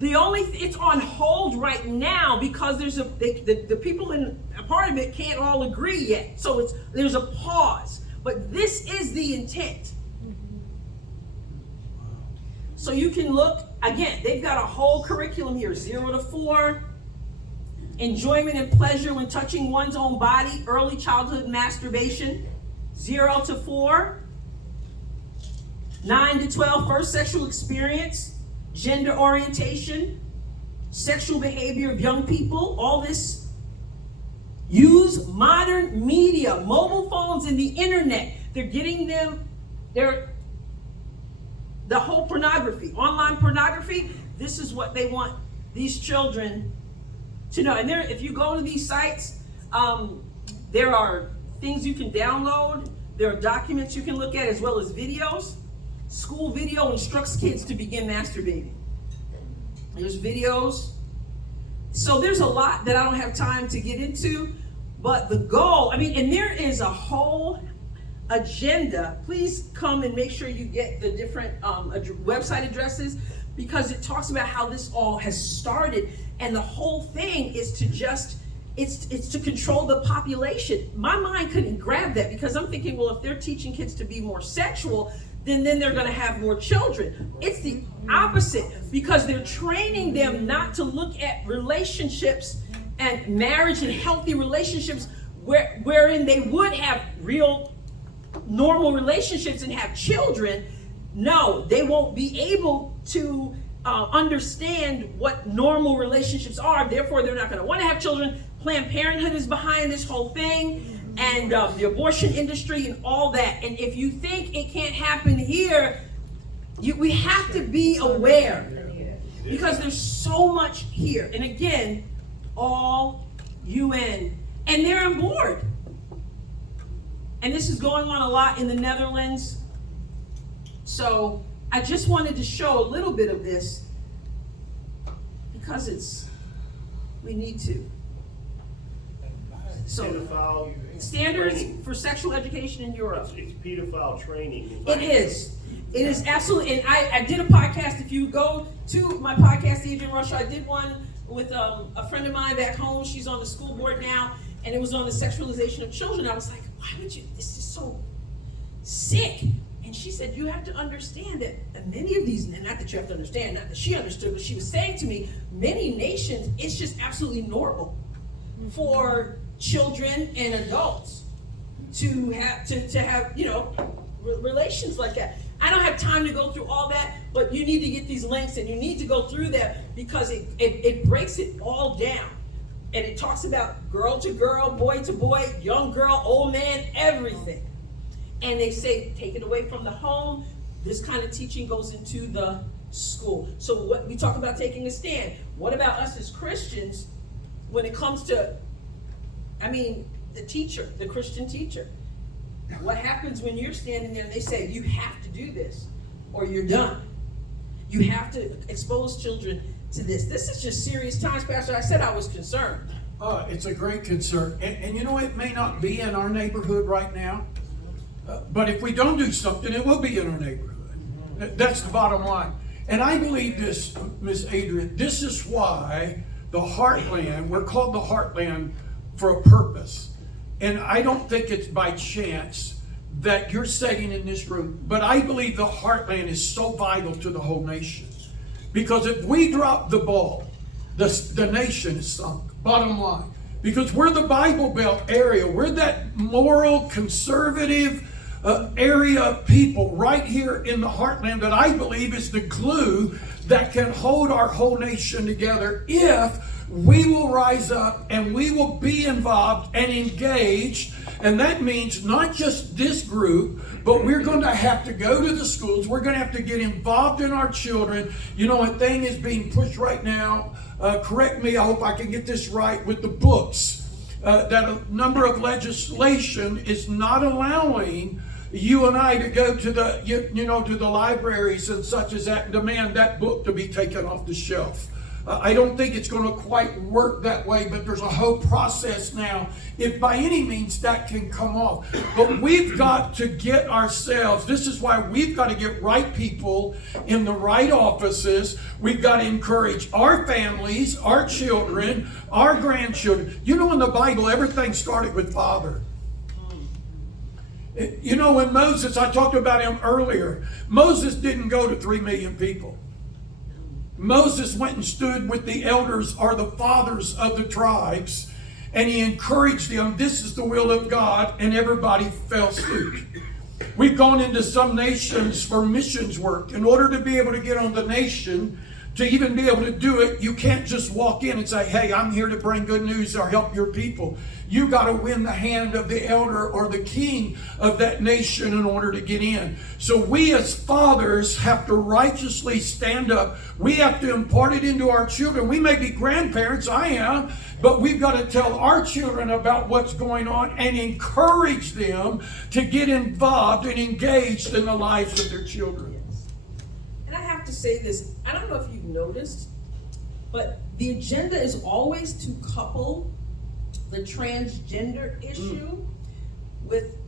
It's on hold right now because there's the people in a part of it can't all agree yet. So there's a pause. But this is the intent. So you can look, again, they've got a whole curriculum here, 0 to 4, enjoyment and pleasure when touching one's own body, early childhood masturbation, 0 to 4, 9 to 12, first sexual experience, gender orientation, sexual behavior of young people, all this. Use modern media, mobile phones and the internet. They're getting them, the whole pornography, online pornography, this is what they want these children to know. And if you go to these sites, there are things you can download, there are documents you can look at as well as videos. School video instructs kids to begin masturbating. There's videos. So there's a lot that I don't have time to get into, but the goal, and there is a whole agenda, please come and make sure you get the different website addresses, because it talks about how this all has started, and the whole thing is to just, it's to control the population. My mind couldn't grab that, because I'm thinking, well, if they're teaching kids to be more sexual, then they're going to have more children. It's the opposite, because they're training them not to look at relationships and marriage and healthy relationships wherein they would have real normal relationships and have children. No, they won't be able to understand what normal relationships are. Therefore, they're not going to want to have children. Planned Parenthood is behind this whole thing, and the abortion industry and all that. And if you think it can't happen here, we have to be aware, because there's so much here. And again, all UN, and they're on board. And this is going on a lot in the Netherlands. So I just wanted to show a little bit of this, because we need to. So, pedophile standards training. for sexual education in Europe. It's pedophile training. It is. It is absolutely. And I did a podcast. If you go to my podcast, Adrienne Russia, I did one with a friend of mine back home. She's on the school board now, and it was on the sexualization of children. I was like, why would you? This is so sick. And she said, you have to understand that many of these, and not that you have to understand, not that she understood, but she was saying to me, many nations, it's just absolutely normal for children and adults to have relations like that. I don't have time to go through all that, but you need to get these links, and you need to go through that, because it breaks it all down. And it talks about girl to girl, boy to boy, young girl, old man, everything. And they say, take it away from the home. This kind of teaching goes into the school. So what we talk about taking a stand. What about us as Christians when it comes to, the teacher, the Christian teacher? What happens when you're standing there and they say, you have to do this or you're done? You have to expose children to this. This is just serious times, Pastor. I said I was concerned. It's a great concern. And it may not be in our neighborhood right now, but if we don't do something, it will be in our neighborhood. That's the bottom line. And I believe this, Miss Adrienne, this is why the Heartland, we're called the Heartland for a purpose. And I don't think it's by chance that you're sitting in this room, but I believe the Heartland is so vital to the whole nation. Because if we drop the ball, the nation is sunk, bottom line. Because we're the Bible Belt area. We're that moral, conservative area of people right here in the Heartland that I believe is the glue that can hold our whole nation together if we will rise up and we will be involved and engaged. And that means not just this group, but we're going to have to go to the schools. We're going to have to get involved in our children. A thing is being pushed right now. Correct me, I hope I can get this right, with the books. That a number of legislation is not allowing you and I to go to the, to the libraries and such as that and demand that book to be taken off the shelf. I don't think it's going to quite work that way, but there's a whole process now, if by any means that can come off. But we've got to get ourselves, this is why we've got to get right people in the right offices. We've got to encourage our families, our children, our grandchildren. In the Bible, everything started with father. When Moses, I talked about him earlier, Moses didn't go to 3 million people. Moses went and stood with the elders or the fathers of the tribes, and he encouraged them, this is the will of God, and everybody fell suit. We've gone into some nations for missions work. In order to be able to get on the nation, to even be able to do it, you can't just walk in and say, hey, I'm here to bring good news or help your people. You got to win the hand of the elder or the king of that nation in order to get in. So we as fathers have to righteously stand up. We have to impart it into our children. We may be grandparents, I am, but we've got to tell our children about what's going on and encourage them to get involved and engaged in the lives of their children. And I have to say this, I don't know if you've noticed, but the agenda is always to couple the transgender issue with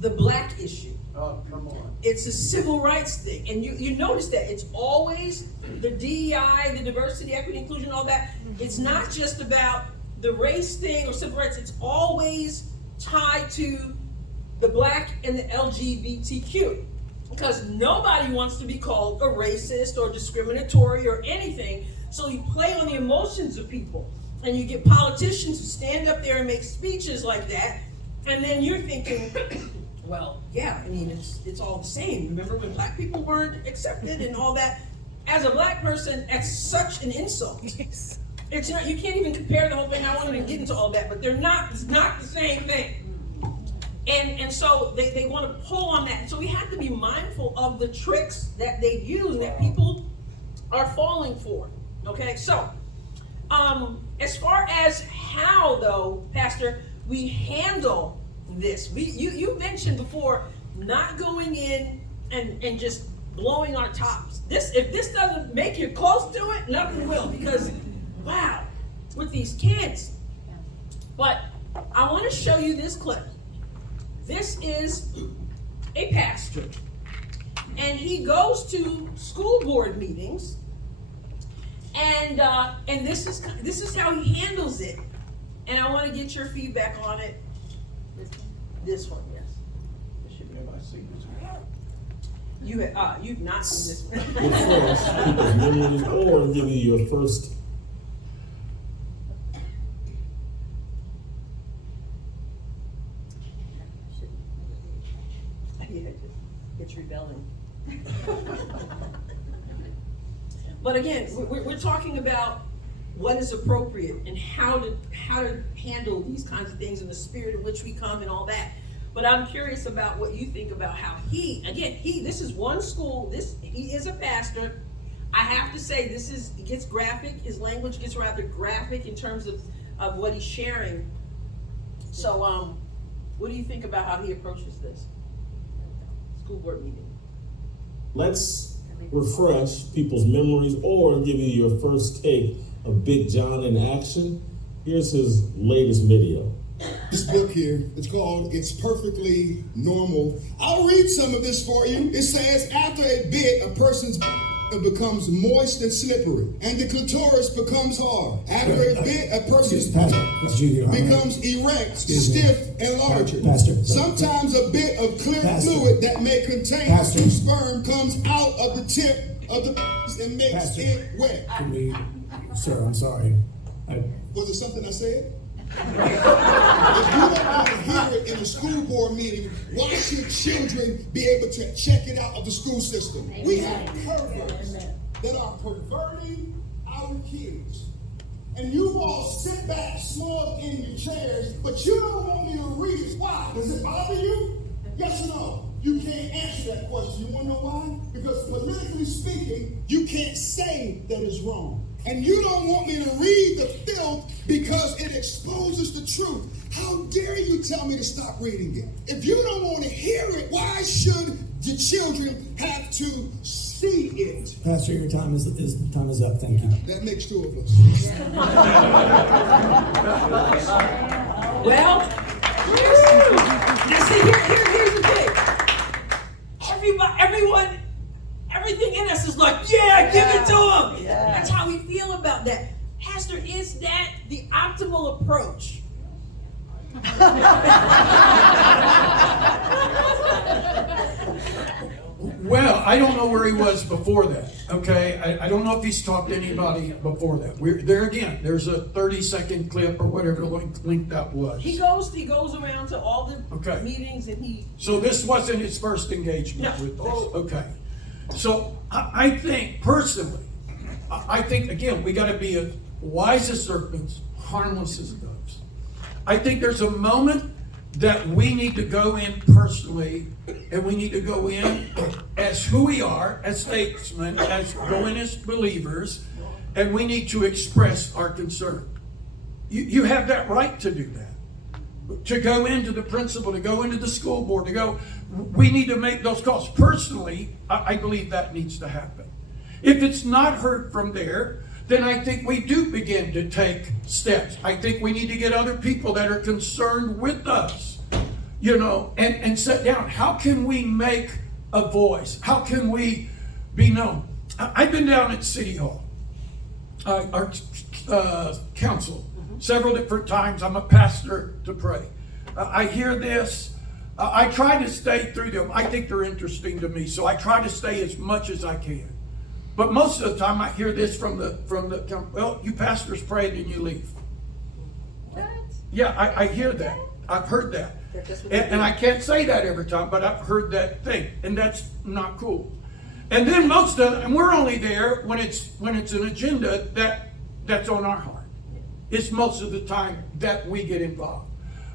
the black issue. Oh, come on. It's a civil rights thing. And you notice that it's always the DEI, the diversity, equity, inclusion, all that. It's not just about the race thing or civil rights. It's always tied to the black and the LGBTQ. Because nobody wants to be called a racist or discriminatory or anything. So you play on the emotions of people. And you get politicians who stand up there and make speeches like that. And then you're thinking, well, yeah, I mean, it's all the same. Remember when black people weren't accepted and all that? As a black person, that's such an insult. It's not, you can't even compare the whole thing. I wanted to get into all that, but it's not the same thing. And so they want to pull on that. So we have to be mindful of the tricks that they use that people are falling for. Okay, so as far as how, though, Pastor, we handle this, you mentioned before not going in and just blowing our tops. If this doesn't make you close to it, nothing will, because wow, with these kids. But I want to show you this clip. This is a pastor, and he goes to school board meetings, and this is how he handles it. And I want to get your feedback on it. This one, yes. This should be. Have I seen this one? You've not seen this one. Refresh people's memories or give you your first. Yeah, it's rebelling. But again, we're talking about what is appropriate and how to handle these kinds of things in the spirit in which we come and all that. But I'm curious about what you think about how this is one school, he is a pastor. I have to say it gets graphic, his language gets rather graphic in terms of what he's sharing. So what do you think about how he approaches this? School board meeting. Let's refresh people's memories or give you your first take of Big John in action. Here's his latest video. This book here, it's called It's Perfectly Normal. I'll read some of this for you. It says, after a bit, a person's becomes moist and slippery, and the clitoris becomes hard. After a bit, a person's becomes erect, stiff, and larger. Sometimes a bit of clear fluid that may contain sperm comes out of the tip of the and makes it wet. Sir, I'm sorry. Was it something I said? If you don't want to hear it in a school board meeting, why should children be able to check it out of the school system? We have perverts that are perverting our kids. And you all sit back smug in your chairs, but you don't want me to read it. Why? Does it bother you? Yes or no? You can't answer that question. You want to know why? Because politically speaking, you can't say that it's wrong. And you don't want me to read the filth because it exposes the truth. How dare you tell me to stop reading it? If you don't want to hear it, why should the children have to see it? Pastor, your time is up. Thank you. That makes two of us. Well, now see, here's the thing. Everyone, everything in us is like, yeah, give it to him. Yeah. That's how we feel about that. Pastor, is that the optimal approach? Well, I don't know where he was before that, okay? I don't know if he's talked to anybody before that. There again, there's a 30-second clip or whatever link that was. He goes around to all the meetings and he... So this wasn't his first engagement with this, okay. So I think, personally, again, we got to be as wise as serpents, harmless as doves. I think there's a moment that we need to go in personally, and we need to go in as who we are, as statesmen, as going as believers, and we need to express our concern. You have that right to do that. To go into the principal, to go into the school board, we need to make those calls. Personally, I believe that needs to happen. If it's not heard from there, then I think we do begin to take steps. I think we need to get other people that are concerned with us and sit down. How can we make a voice? How can we be known? I've been down at City Hall, our council, several different times. I'm a pastor to pray. I hear this. I try to stay through them. I think they're interesting to me, so I try to stay as much as I can. But most of the time, I hear this from the well, you pastors prayed and you leave. What? Yeah, I hear that. I've heard that. And I can't say that every time, but I've heard that thing, and that's not cool. And then and we're only there when it's an agenda that's on our heart. It's most of the time that we get involved.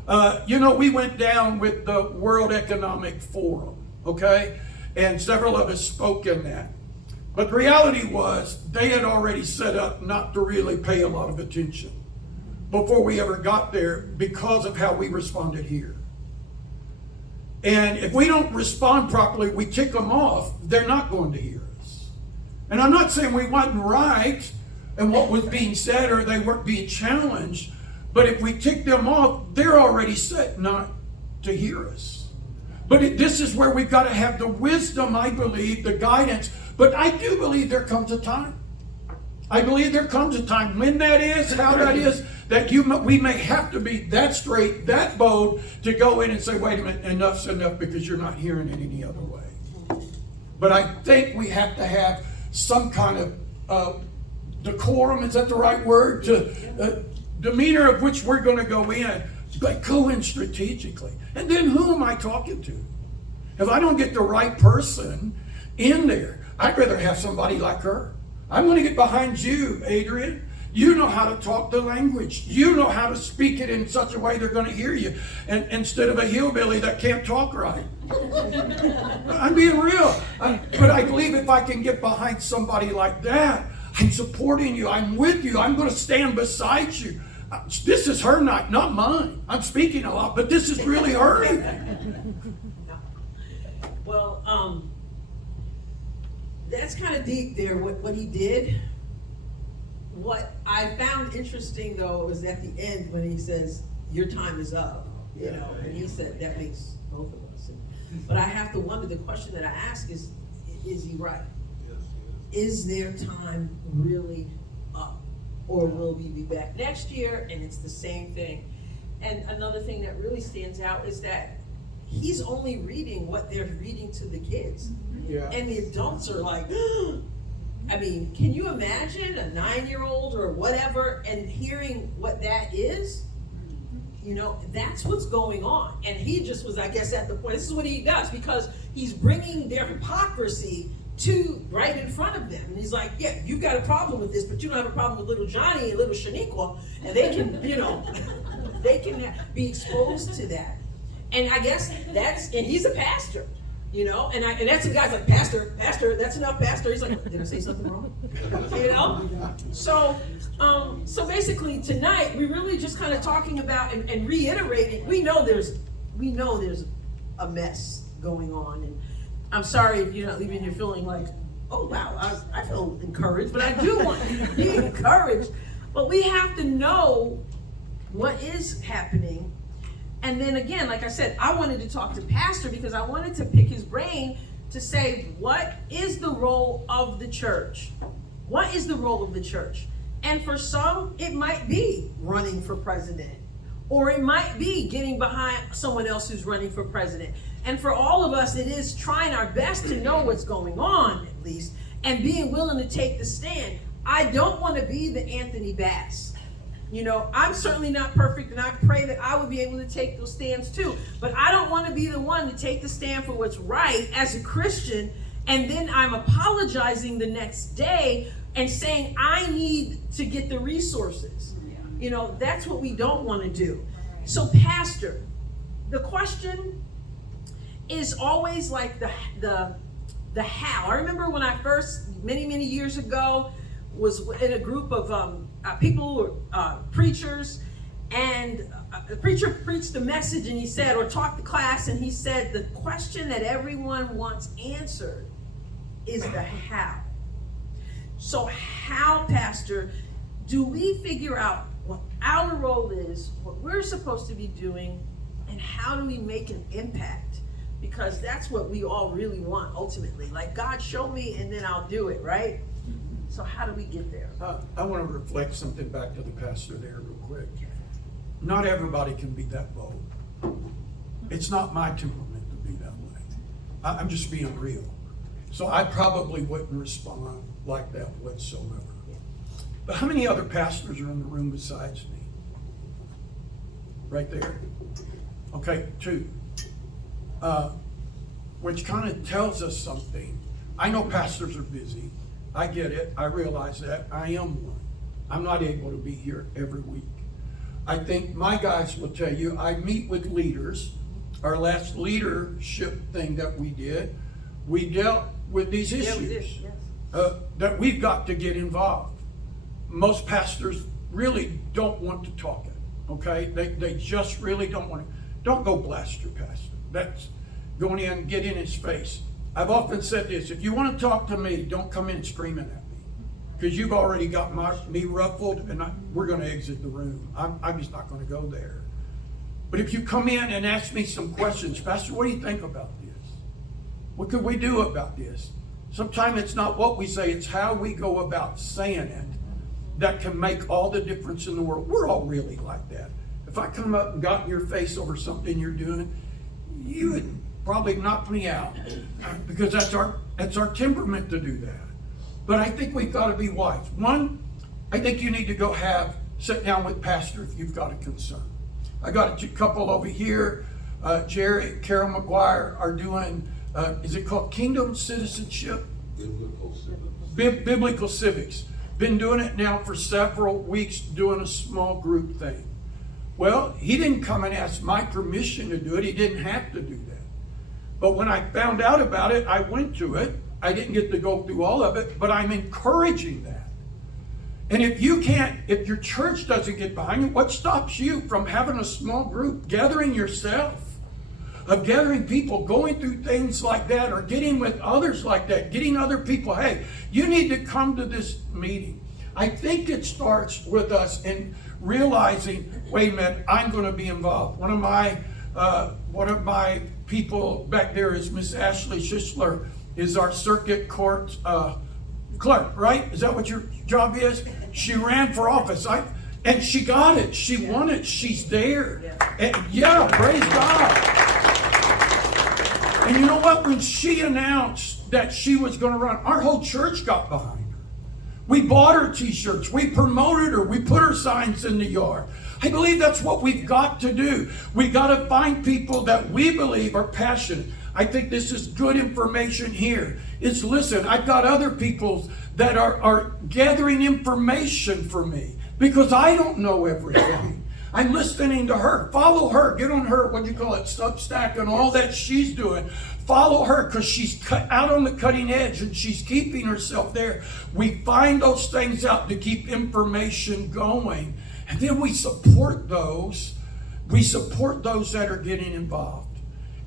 We went down with the World Economic Forum, okay? And several of us spoke in that. But the reality was they had already set up not to really pay a lot of attention before we ever got there because of how we responded here. And if we don't respond properly, we tick them off, they're not going to hear us. And I'm not saying we wasn't right in what was being said or they weren't being challenged, but if we tick them off, they're already set not to hear us. But this is where we've got to have the wisdom, I believe, the guidance. But I do believe there comes a time. I believe there comes a time when that is, how that is, that we may have to be that straight, that bold to go in and say, wait a minute, enough's enough because you're not hearing it any other way. But I think we have to have some kind of decorum, is that the right word? Demeanor of which we're going to go in, but go in strategically. And then who am I talking to? If I don't get the right person in there, I'd rather have somebody like her. I'm going to get behind you, Adrienne. You know how to talk the language. You know how to speak it in such a way they're going to hear you. And instead of a hillbilly that can't talk right. I'm being real. But I believe if I can get behind somebody like that, I'm supporting you. I'm with you. I'm going to stand beside you. This is her night, not mine. I'm speaking a lot, but this is really her evening. Well, that's kind of deep there, what he did. What I found interesting, though, was at the end when he says, your time is up, and he said, that makes both of us. But I have to wonder, the question that I ask is he right? Is their time really up? Or will we be back next year and it's the same thing? And another thing that really stands out is that he's only reading what they're reading to the kids. Yeah. And the adults are like, I mean, can you imagine a 9-year-old or whatever and hearing what that is? That's what's going on. And he just was, I guess, at the point, this is what he does, because he's bringing their hypocrisy to right in front of them. And he's like, yeah, you've got a problem with this, but you don't have a problem with little Johnny and little Shaniqua, and they can, they can be exposed to that. And I guess and he's a pastor, and that's the guy's like, Pastor, that's enough, Pastor. He's like, did I say something wrong? So basically tonight, we're really just kind of talking about and reiterating, we know there's a mess going on. And I'm sorry if you're not leaving here feeling like, oh wow, I feel encouraged, but I do want you to be encouraged. But we have to know what is happening. And then again, like I said, I wanted to talk to Pastor because I wanted to pick his brain to say, what is the role of the church? What is the role of the church? And for some, it might be running for president, or it might be getting behind someone else who's running for president. And for all of us, it is trying our best to know what's going on, at least, and being willing to take the stand. I don't want to be the Anthony Bass. I'm certainly not perfect, and I pray that I would be able to take those stands too. But I don't want to be the one to take the stand for what's right as a Christian, and then I'm apologizing the next day and saying I need to get the resources. That's what we don't want to do. So, Pastor, the question is always like the how. I remember when I first, many years ago, was in a group of people, preachers, and the preacher preached a message, and he said, or taught the class, and he said, the question that everyone wants answered is the how. So how, Pastor, do we figure out what our role is, what we're supposed to be doing, and how do we make an impact? Because that's what we all really want ultimately. Like, God, show me and then I'll do it, right? So how do we get there? I want to reflect something back to the pastor there real quick. Not everybody can be that bold. It's not my temperament to be that way. I'm just being real. So I probably wouldn't respond like that whatsoever. But how many other pastors are in the room besides me? Right there. Okay, 2. Which kind of tells us something. I know pastors are busy. I get it. I realize that. I am one. I'm not able to be here every week. I think my guys will tell you, I meet with leaders. Our last leadership thing that we did, we dealt with these issues. Yeah, we did, yes. That we've got to get involved. Most pastors really don't want to talk it, okay? They just really don't want to. Don't go blast your pastor. That's going in and get in his face. I've often said this, if you want to talk to me, don't come in screaming at me. Because you've already got me ruffled and we're going to exit the room. I'm just not going to go there. But if you come in and ask me some questions, Pastor, what do you think about this? What could we do about this? Sometimes it's not what we say, it's how we go about saying it that can make all the difference in the world. We're all really like that. If I come up and got in your face over something you're doing, you would probably knock me out because that's our temperament to do that. But I think we've got to be wise. One, I think you need to sit down with pastor if you've got a concern. I got a couple over here, Jerry, Carol McGuire are doing, is it called Kingdom Citizenship? Biblical Civics. Been doing it now for several weeks, doing a small group thing. Well, he didn't come and ask my permission to do it. He didn't have to do that. But when I found out about it, I went to it. I didn't get to go through all of it, but I'm encouraging that. And if your church doesn't get behind you, what stops you from having a small group, gathering yourself, of gathering people, going through things like that, or getting with others like that, getting other people, hey, you need to come to this meeting. I think it starts with us in realizing, wait a minute, I'm going to be involved. One of my people back there is Miss Ashley Schishler, is our circuit court clerk, right? Is that what your job is? She ran for office, and she got it. She won it. She's there. And praise God. And you know what? When she announced that she was going to run, our whole church got behind her. We bought her t-shirts. We promoted her. We put her signs in the yard. I believe that's what we've got to do. We got to find people that we believe are passionate. I think this is good information here. Listen, I've got other people that are gathering information for me because I don't know everything. I'm listening to her. Follow her. Get on her, Substack and all that she's doing. Follow her because she's out on the cutting edge and she's keeping herself there. We find those things out to keep information going. And then we support those. We support those that are getting involved.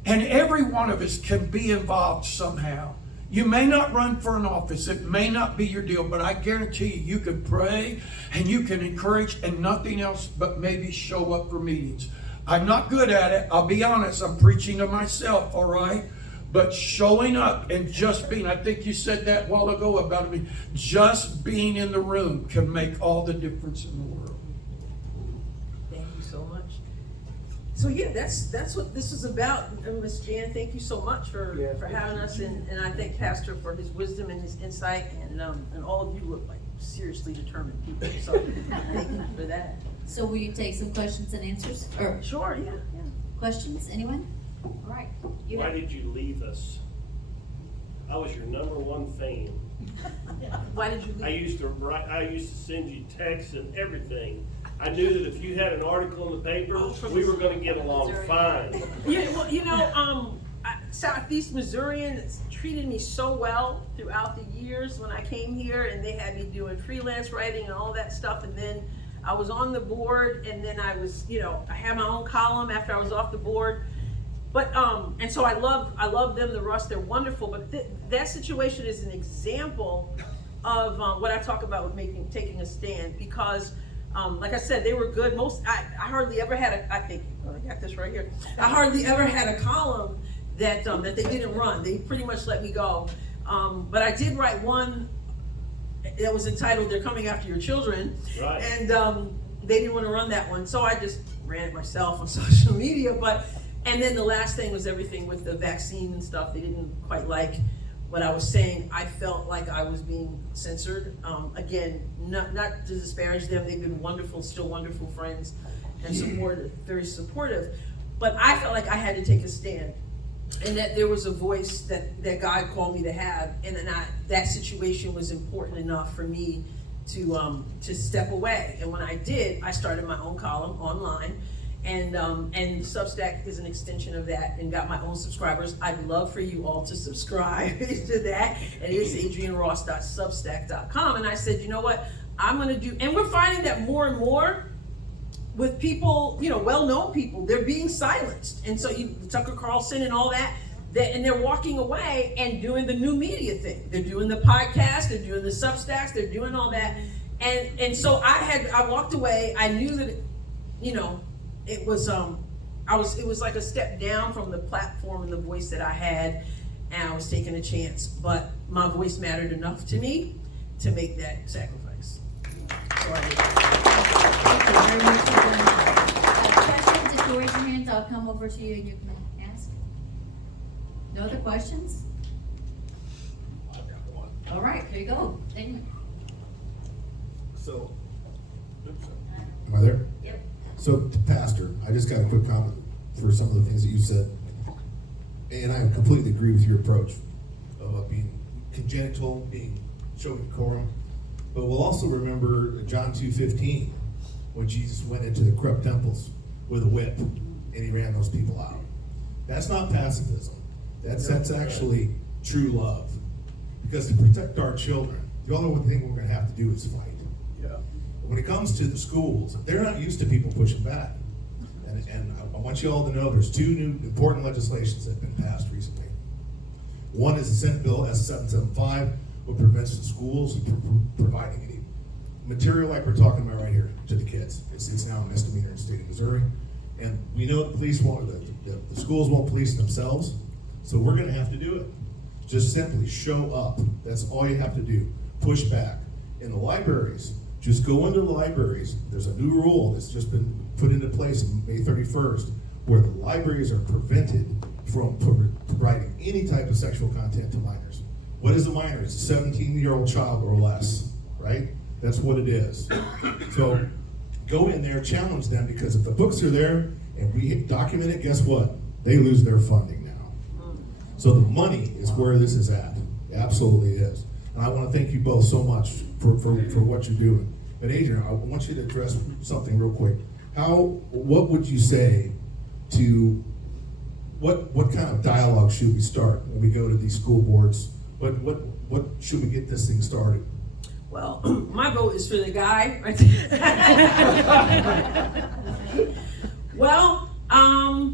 And every one of us can be involved somehow. You may not run for an office. It may not be your deal, but I guarantee you can pray and you can encourage and nothing else but maybe show up for meetings. I'm not good at it. I'll be honest. I'm preaching to myself, all right? But showing up and just being, I think you said that a while ago about me, just being in the room can make all the difference in the world. Thank you so much. So that's what this is about. And Ms. Jan, thank you so much for having us, and I thank Pastor for his wisdom and his insight, and all of you look like seriously determined people. So thank you for that. So will you take some questions and answers? Or Sure, yeah. questions? Anyone? All right. Why did you leave us? I was your #1 fan. Why did you leave? I used to send you texts and everything. I knew that if you had an article in the paper, we were going to get along fine. Yeah, well, Southeast Missourian treated me so well throughout the years when I came here, and they had me doing freelance writing and all that stuff, and then I was on the board, and then I was, I had my own column after I was off the board. But and so I love them, the Russ. They're wonderful. But that situation is an example of what I talk about with taking a stand, because like I said, they were good. I hardly ever had I think got this right here. I hardly ever had a column that that they didn't run. They pretty much let me go. But I did write one that was entitled "They're Coming After Your Children," Right. and they didn't want to run that one, so I just ran it myself on social media. And then the last thing was everything with the vaccine and stuff. They didn't quite like what I was saying. I felt like I was being censored. Again, not to disparage them. They've been wonderful, still wonderful friends and supportive, very supportive. But I felt like I had to take a stand, and that there was a voice that God called me to have, and that situation was important enough for me to step away. And when I did, I started my own column online. And Substack is an extension of that, and got my own subscribers. I'd love for you all to subscribe to that. And it is adrienneross.substack.com. And I said, you know what, I'm gonna do, and we're finding that more and more with people, well-known people, they're being silenced. And so Tucker Carlson and all that, and they're walking away and doing the new media thing. They're doing the podcast, they're doing the Substacks, they're doing all that. And so I walked away. I knew that, it was like a step down from the platform and the voice that I had, and I was taking a chance, but my voice mattered enough to me to make that sacrifice. So I did. Thank you very much for doing that. Questions, if you raise your hands, I'll come over to you and you can ask. No other questions? I've got one. All right, here you go. Damon. So, am I there? Yep. So, Pastor, I just got a quick comment for some of the things that you said. And I completely agree with your approach of being congenital, showing decorum. But we'll also remember John 2:15, when Jesus went into the corrupt temples with a whip and he ran those people out. That's not pacifism. That's actually true love. Because to protect our children, the only thing we're going to have to do is fight. Yeah. When it comes to the schools, they're not used to people pushing back. And I want you all to know there's two new important legislations that have been passed recently. One is the Senate Bill S775, which prevents the schools from providing any material like we're talking about right here to the kids. It's now a misdemeanor in the state of Missouri. And we know the police won't, the schools won't police themselves, so we're going to have to do it. Just simply show up. That's all you have to do. Push back. In the libraries, just go into the libraries. There's a new rule that's just been put into place on May 31st, where the libraries are prevented from providing any type of sexual content to minors. What is a minor? It's a 17-year-old child or less, right? That's what it is. So go in there, challenge them, because if the books are there and we document it, guess what? They lose their funding now. So the money is where this is at. It absolutely is. And I want to thank you both so much for what you're doing. But Adrienne, I want you to address something real quick. What would you say to, what kind of dialogue should we start when we go to these school boards? What should we get this thing started? Well, my vote is for the guy. Well, I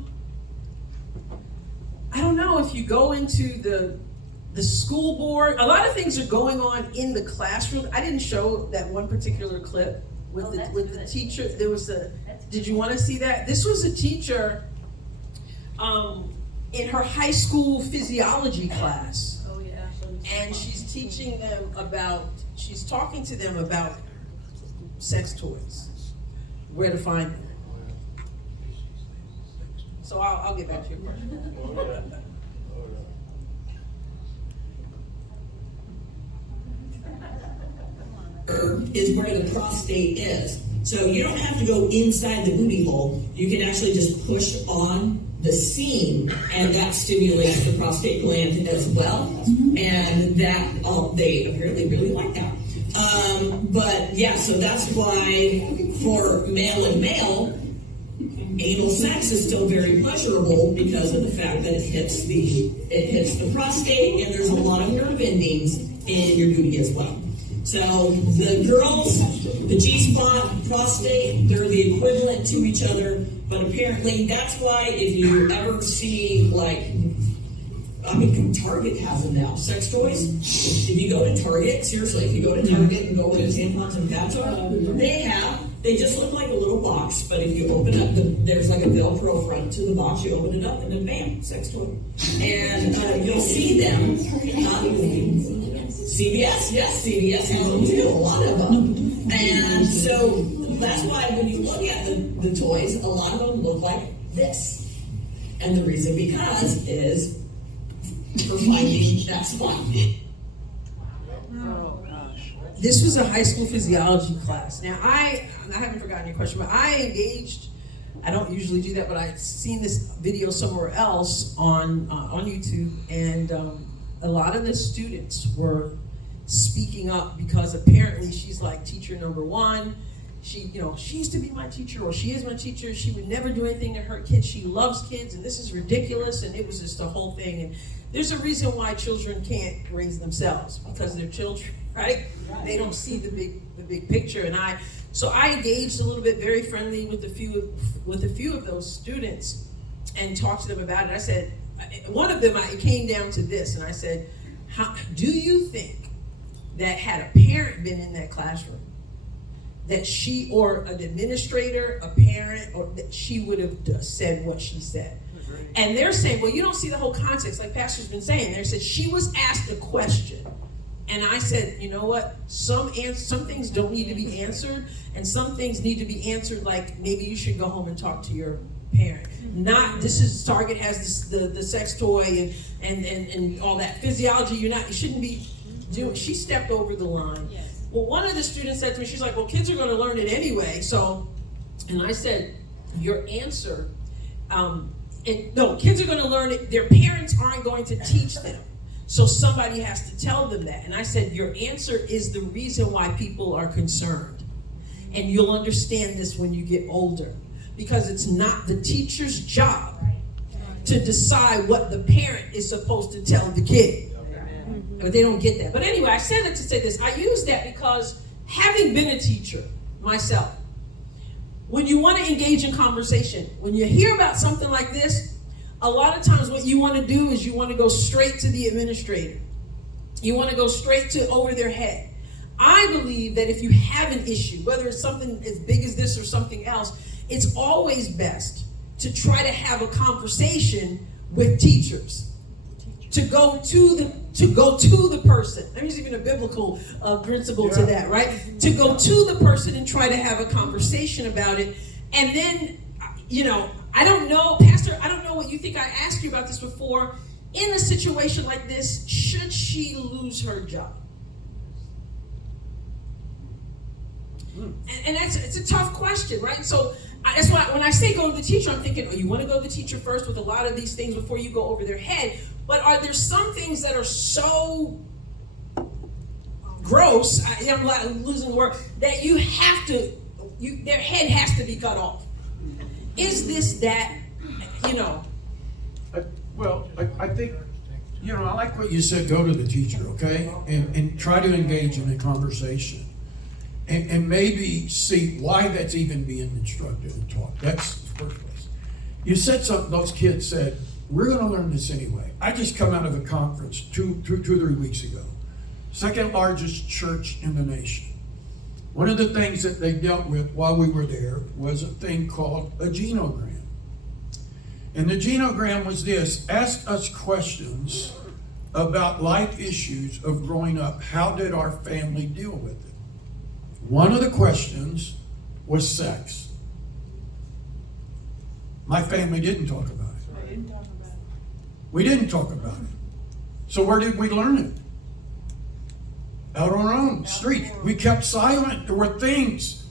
don't know, if you go into the school board, a lot of things are going on in the classroom. I didn't show that one particular clip with the teacher. There was did you want to see that? This was a teacher in her high school physiology class. Oh, yeah. And she's talking to them about sex toys, where to find them. So I'll get back to your question. Is where the prostate is. So you don't have to go inside the booty hole. You can actually just push on the seam, and that stimulates the prostate gland as well. And that they apparently really like that. But yeah, so that's why for male and male, anal sex is still very pleasurable because of the fact that it hits the prostate, and there's a lot of nerve endings in your booty as well. So the girls, the G-spot, prostate, they're the equivalent to each other, but apparently that's why if you ever see like I mean, Target has them now. Sex toys. If you go to Target, seriously, if you go to Target and go where the tampons and pads are, they just look like a little box, but if you open up, there's like a Velcro front to the box, you open it up, and then bam, sex toy. And you'll see them. CVS, yes, CVS has them too, a lot of them. And so that's why when you look at the toys, a lot of them look like this. And the reason because is for finding that spot. This was a high school physiology class. Now, I haven't forgotten your question, but I engaged. I don't usually do that, but I've seen this video somewhere else on YouTube, and a lot of the students were speaking up because apparently she's like teacher number one. She used to be my teacher, or she is my teacher. She would never do anything to hurt kids. She loves kids, and this is ridiculous. And it was just a whole thing. And there's a reason why children can't raise themselves, because they're children, right? They don't see the big picture. And so I engaged a little bit, very friendly with a few of those students, and talked to them about it. I said, one of them, it came down to this, and I said, do you think that had a parent been in that classroom, that she, or an administrator, a parent, or that she would have said what she said? And they're saying, well, you don't see the whole context, like Pastor's been saying. They said she was asked a question, and I said, you know what? Some things don't need to be answered, and some things need to be answered. Like maybe you should go home and talk to your parent. Not this is Target has the sex toy and all that physiology. You shouldn't be doing. She stepped over the line. Yes. Well, one of the students said to me, she's like, well, kids are going to learn it anyway. So, and I said, your answer, no, kids are going to learn it. Their parents aren't going to teach them. So somebody has to tell them that. And I said, your answer is the reason why people are concerned. And you'll understand this when you get older. Because it's not the teacher's job to decide what the parent is supposed to tell the kid. But they don't get that. But anyway, I said that to say this. I use that because having been a teacher myself, when you want to engage in conversation, when you hear about something like this, a lot of times what you want to do is you want to go straight to the administrator. You want to go straight to over their head. I believe that if you have an issue, whether it's something as big as this or something else, it's always best to try to have a conversation with teachers. To go to the person. There's even a biblical principle to that, right? To go to the person and try to have a conversation about it. And then, I don't know, Pastor, I don't know what you think. I asked you about this before. In a situation like this, should she lose her job? And it's a tough question, right? So that's why when I say go to the teacher, I'm thinking, you want to go to the teacher first with a lot of these things before you go over their head. But are there some things that are so gross, I'm losing the word, that you have to, their head has to be cut off? Is this that, I think, I like what you said, go to the teacher, okay? And try to engage in a conversation. And maybe see why that's even being instructed and taught. That's the first place. You said something, those kids said, we're going to learn this anyway. I just come out of a conference 2 or 3 weeks ago. Second largest church in the nation. One of the things that they dealt with while we were there was a thing called a genogram. And the genogram was this: asked us questions about life issues of growing up. How did our family deal with it? One of the questions was sex. My family didn't talk about it. We didn't talk about it. So where did we learn it? Out on our own street. We kept silent. There were things.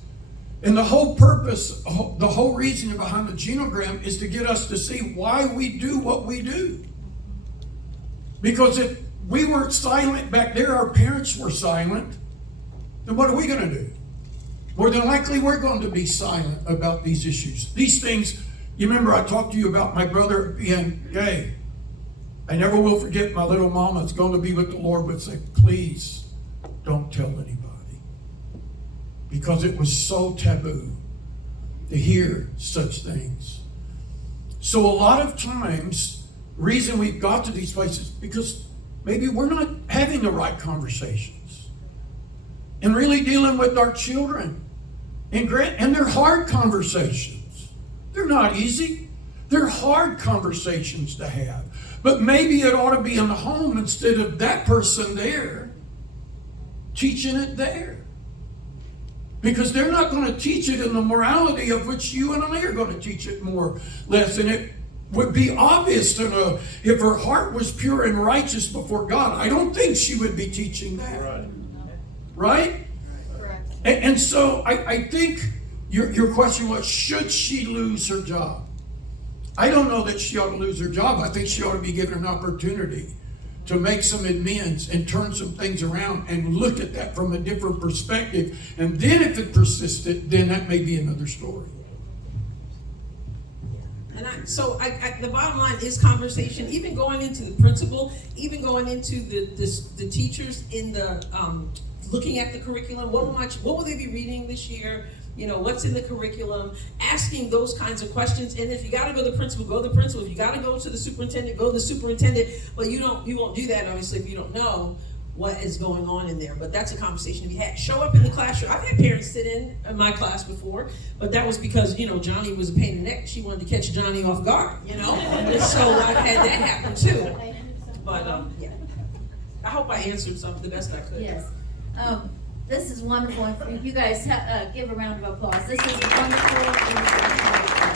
And the whole purpose, the whole reason behind the genogram is to get us to see why we do what we do. Because if we were silent back there, our parents were silent, then what are we going to do? More than likely, we're going to be silent about these issues. These things, you remember I talked to you about my brother being gay. I never will forget my little mama is going to be with the Lord would say, please don't tell anybody. Because it was so taboo to hear such things. So a lot of times reason we've got to these places because maybe we're not having the right conversations and really dealing with our children. And they're hard conversations. They're not easy. They're hard conversations to have. But maybe it ought to be in the home instead of that person there teaching it there. Because they're not going to teach it in the morality of which you and I are going to teach it more or less. And it would be obvious to know if her heart was pure and righteous before God. I don't think she would be teaching that. Right? And so I think your question was, should she lose her job? I don't know that she ought to lose her job. I think she ought to be given an opportunity to make some amends and turn some things around and look at that from a different perspective. And then if it persisted, then that may be another story. And the bottom line is conversation, even going into the principal, even going into the teachers in the looking at the curriculum. What will they be reading this year? You know, what's in the curriculum? Asking those kinds of questions. And if you got to go to the principal, go to the principal. If you got to go to the superintendent, go to the superintendent. But you won't do that obviously if you don't know what is going on in there. But that's a conversation to be had. Show up in the classroom. I've had parents sit in my class before, but that was because, Johnny was a pain in the neck. She wanted to catch Johnny off guard, And so I've had that happen too. But yeah, I hope I answered something the best I could. Yes. This is wonderful. You guys give a round of applause. This is wonderful.